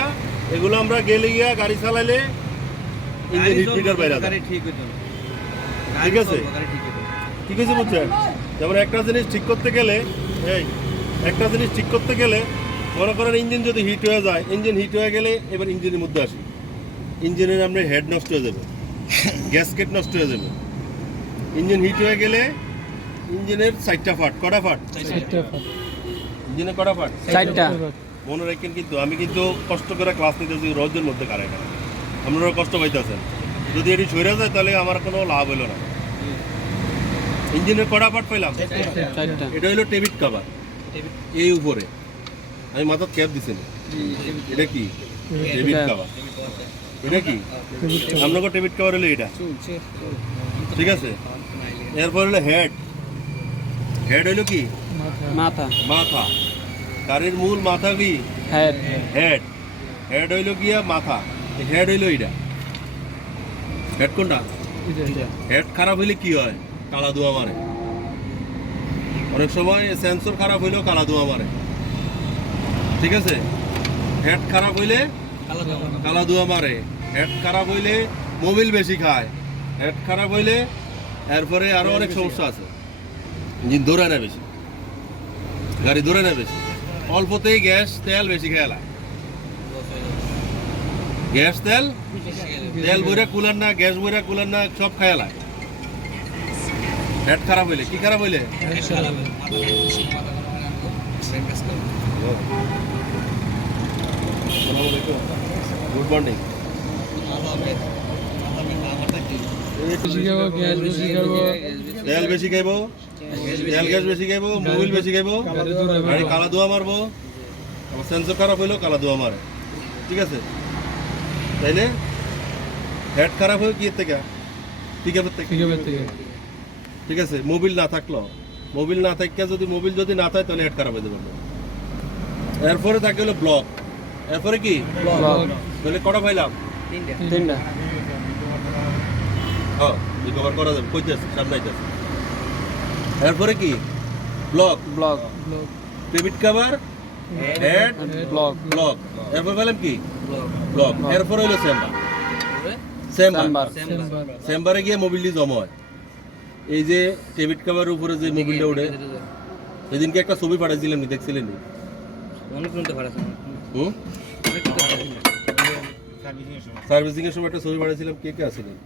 এগুলো আমরা গেলে গিয়া গাড়ি চালাইলে ইঞ্জিন হিট মিটার বাইরে যায়, ঠিক আছে? ঠিক আছে, বুঝছেন? যেমন একটা জিনিস ঠিক করতে গেলে মনে করেন ইঞ্জিন যদি হিট হয়ে যায়, ইঞ্জিন হিট হয়ে গেলে এবার ইঞ্জিনের মধ্যে আসি, ইঞ্জিনের আপনার হেড নষ্ট হয়ে যাবে, গ্যাসকেট নষ্ট হয়ে যাবে। ইঞ্জিন হিট হয়ে গেলে ইঞ্জিনের 4টা ফাট, কটা ফাট? ইঞ্জিনের কটা ফাট? 4টা। মনে রাখেন কিন্তু আমি কিন্তু কষ্ট করে ক্লাস নিতেছি রোদের মধ্যে কারাই না, আপনারা কষ্ট পাইতেছেন। যদি এটি সরে যায় তাহলে আমার কোনো লাভ হলো না। ইঞ্জিনের কটা পার্ট পাইলাম? 4টা। এটা হলো টেবিট কভার, এই উপরে আমি মাথার ক্যাপ দিছি না। এটা কি? টেবিট কভার। এটা কি? আপনাকে টেবিট কভার হলো এটা, ঠিক আছে। এরপর হলো হেড। হেড হলো কি? মাথা। মাথা। গাড়ির মূল মাথা কি? হেড। হেড। হেড হইলো গিয়া মাথা, হেড হইলো এটা। হেড কোনটা? হেড খারাপ হইলে কি হয়? কালা ধোঁয়া মারে। অনেক সময় সেন্সর খারাপ হইলেও কালা ধোঁয়া মারে, ঠিক আছে। হেড খারাপ হইলে কালা ধোঁয়া মারে। হেড খারাপ হইলে মোবিল বেশি খায়। হেড খারাপ হইলে এরপরে আরো অনেক সমস্যা আছে। ইঞ্জিন দৌড়ে না বেশি, গাড়ি দৌড়ে না বেশি, অল্পতেই গ্যাস তেল বেশি খেয়ালা। গ্যাস তেল তেল বইরা কুলার না, গ্যাস বইরা কুলার না, সব খেয়ালা। হেড খারাপ হইলে কি খারাপ হইলে? Good morning. তেল বেশি খাইবো, তেল গ্যাস বেশি খাইবো, মোবিল বেশি খাইবো, গাড়ি কালা ধোঁয়া মারবো। আমার সেন্সর খারাপ হইলেও কালা ধোঁয়া মারে, ঠিক আছে। তাইলে হেড খারাপ হয়ে কি থেকে? পিকআপের থেকে, ঠিক আছে। মোবিল না থাকলো, মোবিল না থাকে, মোবিল যদি না থাকে তাহলে হেড খারাপ হয়ে যাবে। এরপরে থাকে হলো ব্লক। এরপরে কি? তাহলে কটা পাইলাম? 3টা। হ্যাঁ, রিকভার করা যাবে। কইতে আছে, সামনে আইতেছে। এরপরে কি? Block. Block. Tappet cover, head, block. Block. এরপর পেলাম কি? ব্লক। এরপর হইলো চেম্বার। চেম্বার। চেম্বারে গিয়ে মোবিলটি জমা হয়। এই যে টেবিট কভারের উপরে যে মোবিলটা উঠে, সেদিনকে একটা ছবি পাঠাইছিলাম, নি দেখছিলেন নি? সার্ভিসিং এর সময় একটা ছবি পাঠাইছিলাম, কে কে আসছিলেন?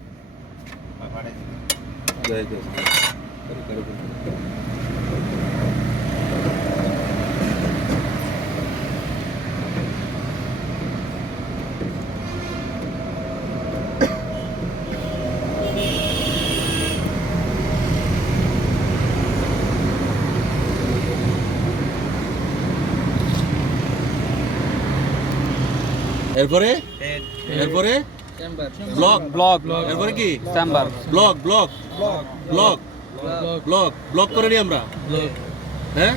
এরপরে এরপরে ব্লক। ব্লক। এরপরে কি? Chamber. Block. Block block block block করে নি আমরা, হ্যাঁ,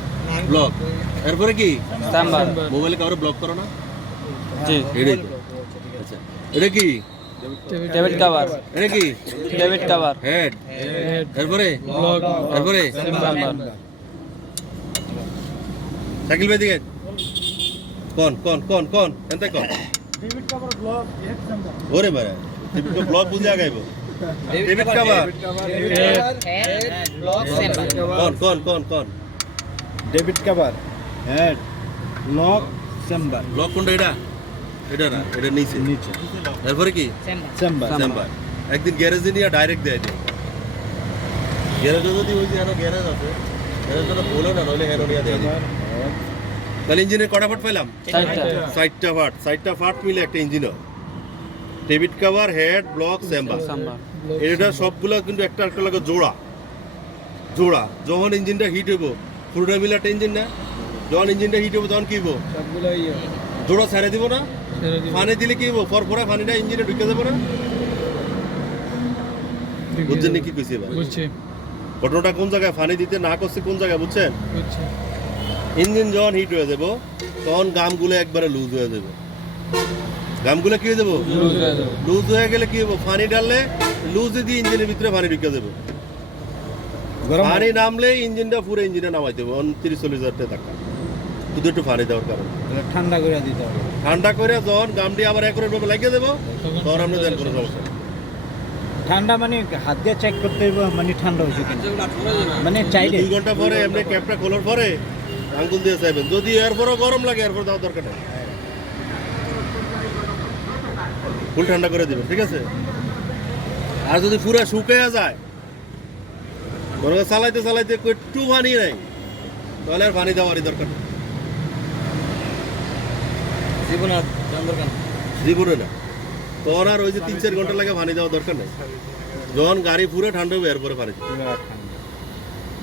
ব্লক। এরপরে কি? চেম্বার। মোবাইলে কাউরে ব্লক করো না? জি। এটাই তো। আচ্ছা, এটা কি? টেবিট কভার। এটা কি? টেবিট কভার। হেড। এরপরে ব্লক। এরপরে চেম্বার। শাকিল ভাই দিকে কোন কোন কোন কোন এনতে কোন? ওরে বাবা, টিভিট কভার ব্লক বুঝে আগাইবো। টিভিট কভার কোন কোন কোন কোন? Debit cover, head, lock, chamber. Block কোনটা? এটা এটা না, এটা নিচে। নিচে এরপরে কি? চেম্বার। চেম্বার। একদিন গ্যারেজে নিয়ে ডাইরেক্ট দেয় দিই। গ্যারেজে যদি ওই যে আরো গ্যারেজ আছে, গ্যারেজটা বলে না, নইলে হেরো নিয়ে দেয় দিই। তাহলে ইঞ্জিনের কটা পার্ট পাইলাম? 4টা। 4টা পার্ট। 4টা পার্ট মিলে একটা ইঞ্জিন হয়। Tappet cover, head, block, chamber. Chamber. এটা সবগুলো কিন্তু একটা একটা লাগে জোড়া জোড়া। যখন ইঞ্জিনটা হিট হইব, পুরোটা মিলে একটা ইঞ্জিন না, যখন ইঞ্জিনটা হিট হইব তখন কি হইব? জোড়া ছেড়ে দিব না? পানি দিলে কি হইব? ফরফরা পানিটা ইঞ্জিনে ঢুকে যাবে না? বুঝছেন কি কইছি এবার? ঘটনাটা কোন জায়গায় পানি দিতে না করছে, কোন জায়গায় বুঝছেন? ইঞ্জিন যখন হিট হয়ে যাব তখন গামগুলো একবারে লুজ হয়ে যাবে। গামগুলো কি হয়ে যাবো? লুজ হয়ে গেলে কি হবো? পানি ডাললে লুজে দিয়ে ইঞ্জিনের ভিতরে পানি ঢুকে যাবে। পানি নামলে ইঞ্জিনটা পুরো ইঞ্জিনে নামাই দেবো 30-40 হাজার টাকা। শুধু একটু পানি দেওয়ার কারণে ঠান্ডা করে দিতে হবে। ঠান্ডা করে যখন গামটি আবার একরের ভাবে লাগিয়ে দেবো তখন আমরা দেন কোনো সমস্যা নেই। ঠান্ডা মানে হাত দিয়ে চেক করতে হবে, মানে ঠান্ডা হয়েছে কিনা, মানে চাইলে 2 ঘন্টা পরে এমনি ক্যাপটা খোলার পরে আঙ্গুল দিয়ে চাইবেন। যদি এরপরও গরম লাগে এরপর দেওয়ার দরকার নেই, ফুল ঠান্ডা করে দিবেন, ঠিক আছে। আর যদি পুরা শুকিয়ে যায়, মনে করো চালাইতে চালাইতে একটু পানি নাই, তাহলে আর পানি দেওয়ারই দরকার নেই। জীবনে আর জান দরকার নেই। জীবনে না, তখন আর ওই যে 3-4 ঘন্টা লাগে পানি দেওয়া দরকার নেই। যখন গাড়ি পুরো ঠান্ডা হবে এরপরে পানি দিবে।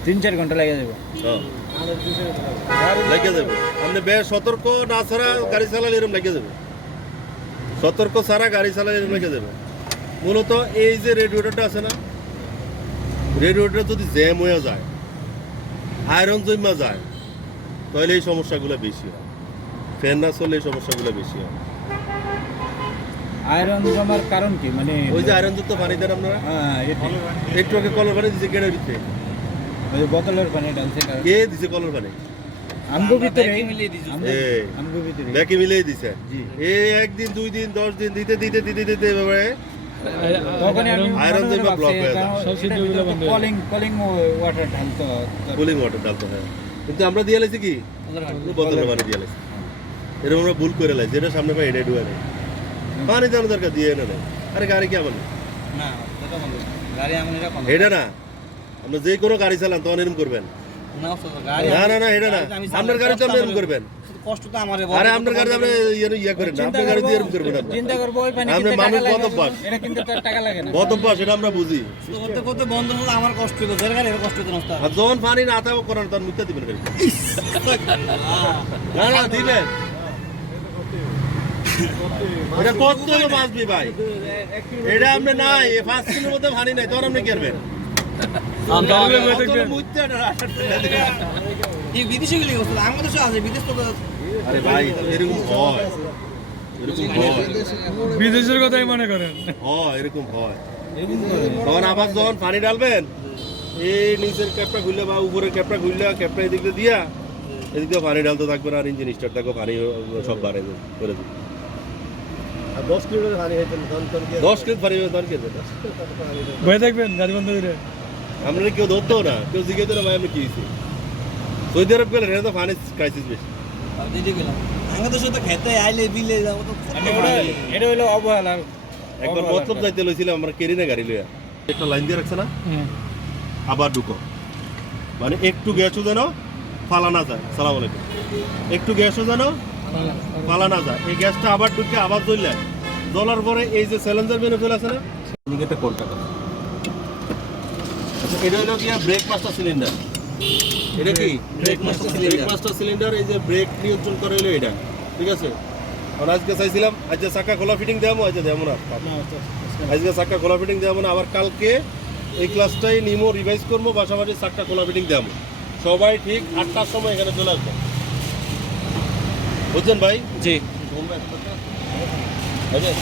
3-4 ঘন্টা লেগে যাবে। লেগে যাবে। আপনি বেশ সতর্ক না ছাড়া গাড়ি চালালে এরকম লেগে যাবে। সতর্ক ছাড়া গাড়ি চালালে এরকম লেগে যাবে। মূলত এই যে রেডিয়েটরটা আছে না, রেডিয়েটর যদি জ্যাম হয়ে যায়, আয়রন জমা যায়, তাহলে এই সমস্যাগুলো বেশি হয়। ফ্যান না চললে এই সমস্যাগুলো বেশি হয়। আয়রন জমার কারণ কি? মানে ওই যে আয়রন যুক্ত পানি দেন আপনারা, হ্যাঁ, একটু আগে কলের পানি দিচ্ছে গেটের ভিতরে, ওই যে বোতলের পানি ঢালছে কারণ কে দিছে কলের পানি? আমগো ভিতরে মিলিয়ে দিছো। এই আমগো ভিতরে ব্যাকে মিলিয়ে দিছে। জি। এই 1 দিন 2 দিন 10 দিন দিতে দিতে দিতে দিতে এভাবে তখন আমি আয়রন জমা ব্লক হয়ে যায়। কলিং ওয়াটার ঢালতো। কুলিং ওয়াটার ডালতে হয়। কিন্তু আমরা দিয়ে লাইছি কি বোতলের পানি দিয়ে লাইছি। এরকম আমরা ভুল করে লাইছি, যেটা সামনে পাই এটাই ডুয়ে নেই। পানি দেওয়ার দরকার দিয়ে এনে নেই। আরে গাড়ি কি আমার না, এটা বন্ধ। গাড়ি এমন এটা বন্ধ। এটা না, আমরা যে কোনো গাড়ি চালান তখন এরকম করবেন। না, গাড়ি না না না, এটা না, আপনার গাড়ি চালান এরকম করবেন। কষ্ট তো আমারে আরে আপনার গাড়ি আপনি ইয়া করেন না, আপনার গাড়ি দিয়ে এরকম করবেন আপনি। চিন্তা করবো ওই পানি আপনি কিনতে মানুষ টাকা লাগে কত না। পাস? এটা কিন্তু তার টাকা লাগে না। কত পাস সেটা আমরা বুঝি। করতে করতে বন্ধ হলো আমার কষ্ট হলো, যার গাড়ি কষ্ট হতো নষ্ট। আর যখন পানি না থাকবে করার তখন মিথ্যা দিবেন গাড়ি। না না দিবেন, এটা কত হলো বাঁচবি ভাই, এটা আপনি নাই 5 কিলোর মধ্যে পানি নাই, তখন আপনি কি করবেন? এই বিদেশে গেলে গোসল, আমাদের দেশে আছে, বিদেশ তো আরে ভাই এরকম হয়, এরকম হয়, বিদেশের কথাই মনে করেন। হয় এরকম হয়। তখন আবার যখন পানি ঢালবেন, এই নিচের ক্যাপটা খুললে বা উপরের ক্যাপটা খুললে, ক্যাপটা এদিক দিয়ে দিয়া এদিক দিয়ে পানি ঢালতে থাকবে আর ইঞ্জিন স্টার্ট থাকবে, পানি সব বাড়াই করে দিবে। 10 লিটার পানি হইতেন, 10 লিটার পানি তখন কি হবে? ভয় থাকবেন গাড়ি বন্ধ করে। আমরা কেউ ধরতো না, কেউ জিজ্ঞেস না ভাই আমি কি হয়েছি। সৌদি আরব গেলে এটা তো ফানি ক্রাইসিস বেশি। দিদি গেলাম। আমাদের দেশে তো খেতে আইলে বিলে যাবো তো। এটা হলো অবহেলা। একবার মতলব যাইতে লইছিলাম আমরা কেরিনা গাড়ি লইয়া, একটা লাইন দিয়ে রাখছে না, আবার ঢুকো, মানে একটু গ্যাসও যেন ফালা না যায়। সালাম আলাইকুম। একটু গ্যাসও যেন ফালা না যায়, এই গ্যাসটা আবার ঢুকে আবার জ্বললে, জ্বলার পরে এই যে স্যালেঞ্জার মেনু চলে আসে না, এটা কোনটা? আচ্ছা, এটা হলো কি ব্রেক মাস্টার সিলিন্ডার। এটা কি ব্রেক মাস্টার সিলিন্ডার। এই যে ব্রেক নিয়ন্ত্রণ করে হলো এটা, ঠিক আছে। আর আজকে চাইছিলাম আজকে চাকা খোলা ফিটিং দেবো, আজকে দেবো না, আজকে চাকা খোলা ফিটিং দেবো না, আবার কালকে এই ক্লাসটাই নিমো, রিভাইজ করবো, পাশাপাশি চাকা খোলা ফিটিং দেবো। সবাই ঠিক 8টার সময় এখানে চলে আসবো, বুঝছেন ভাই? জি। বুঝলেন?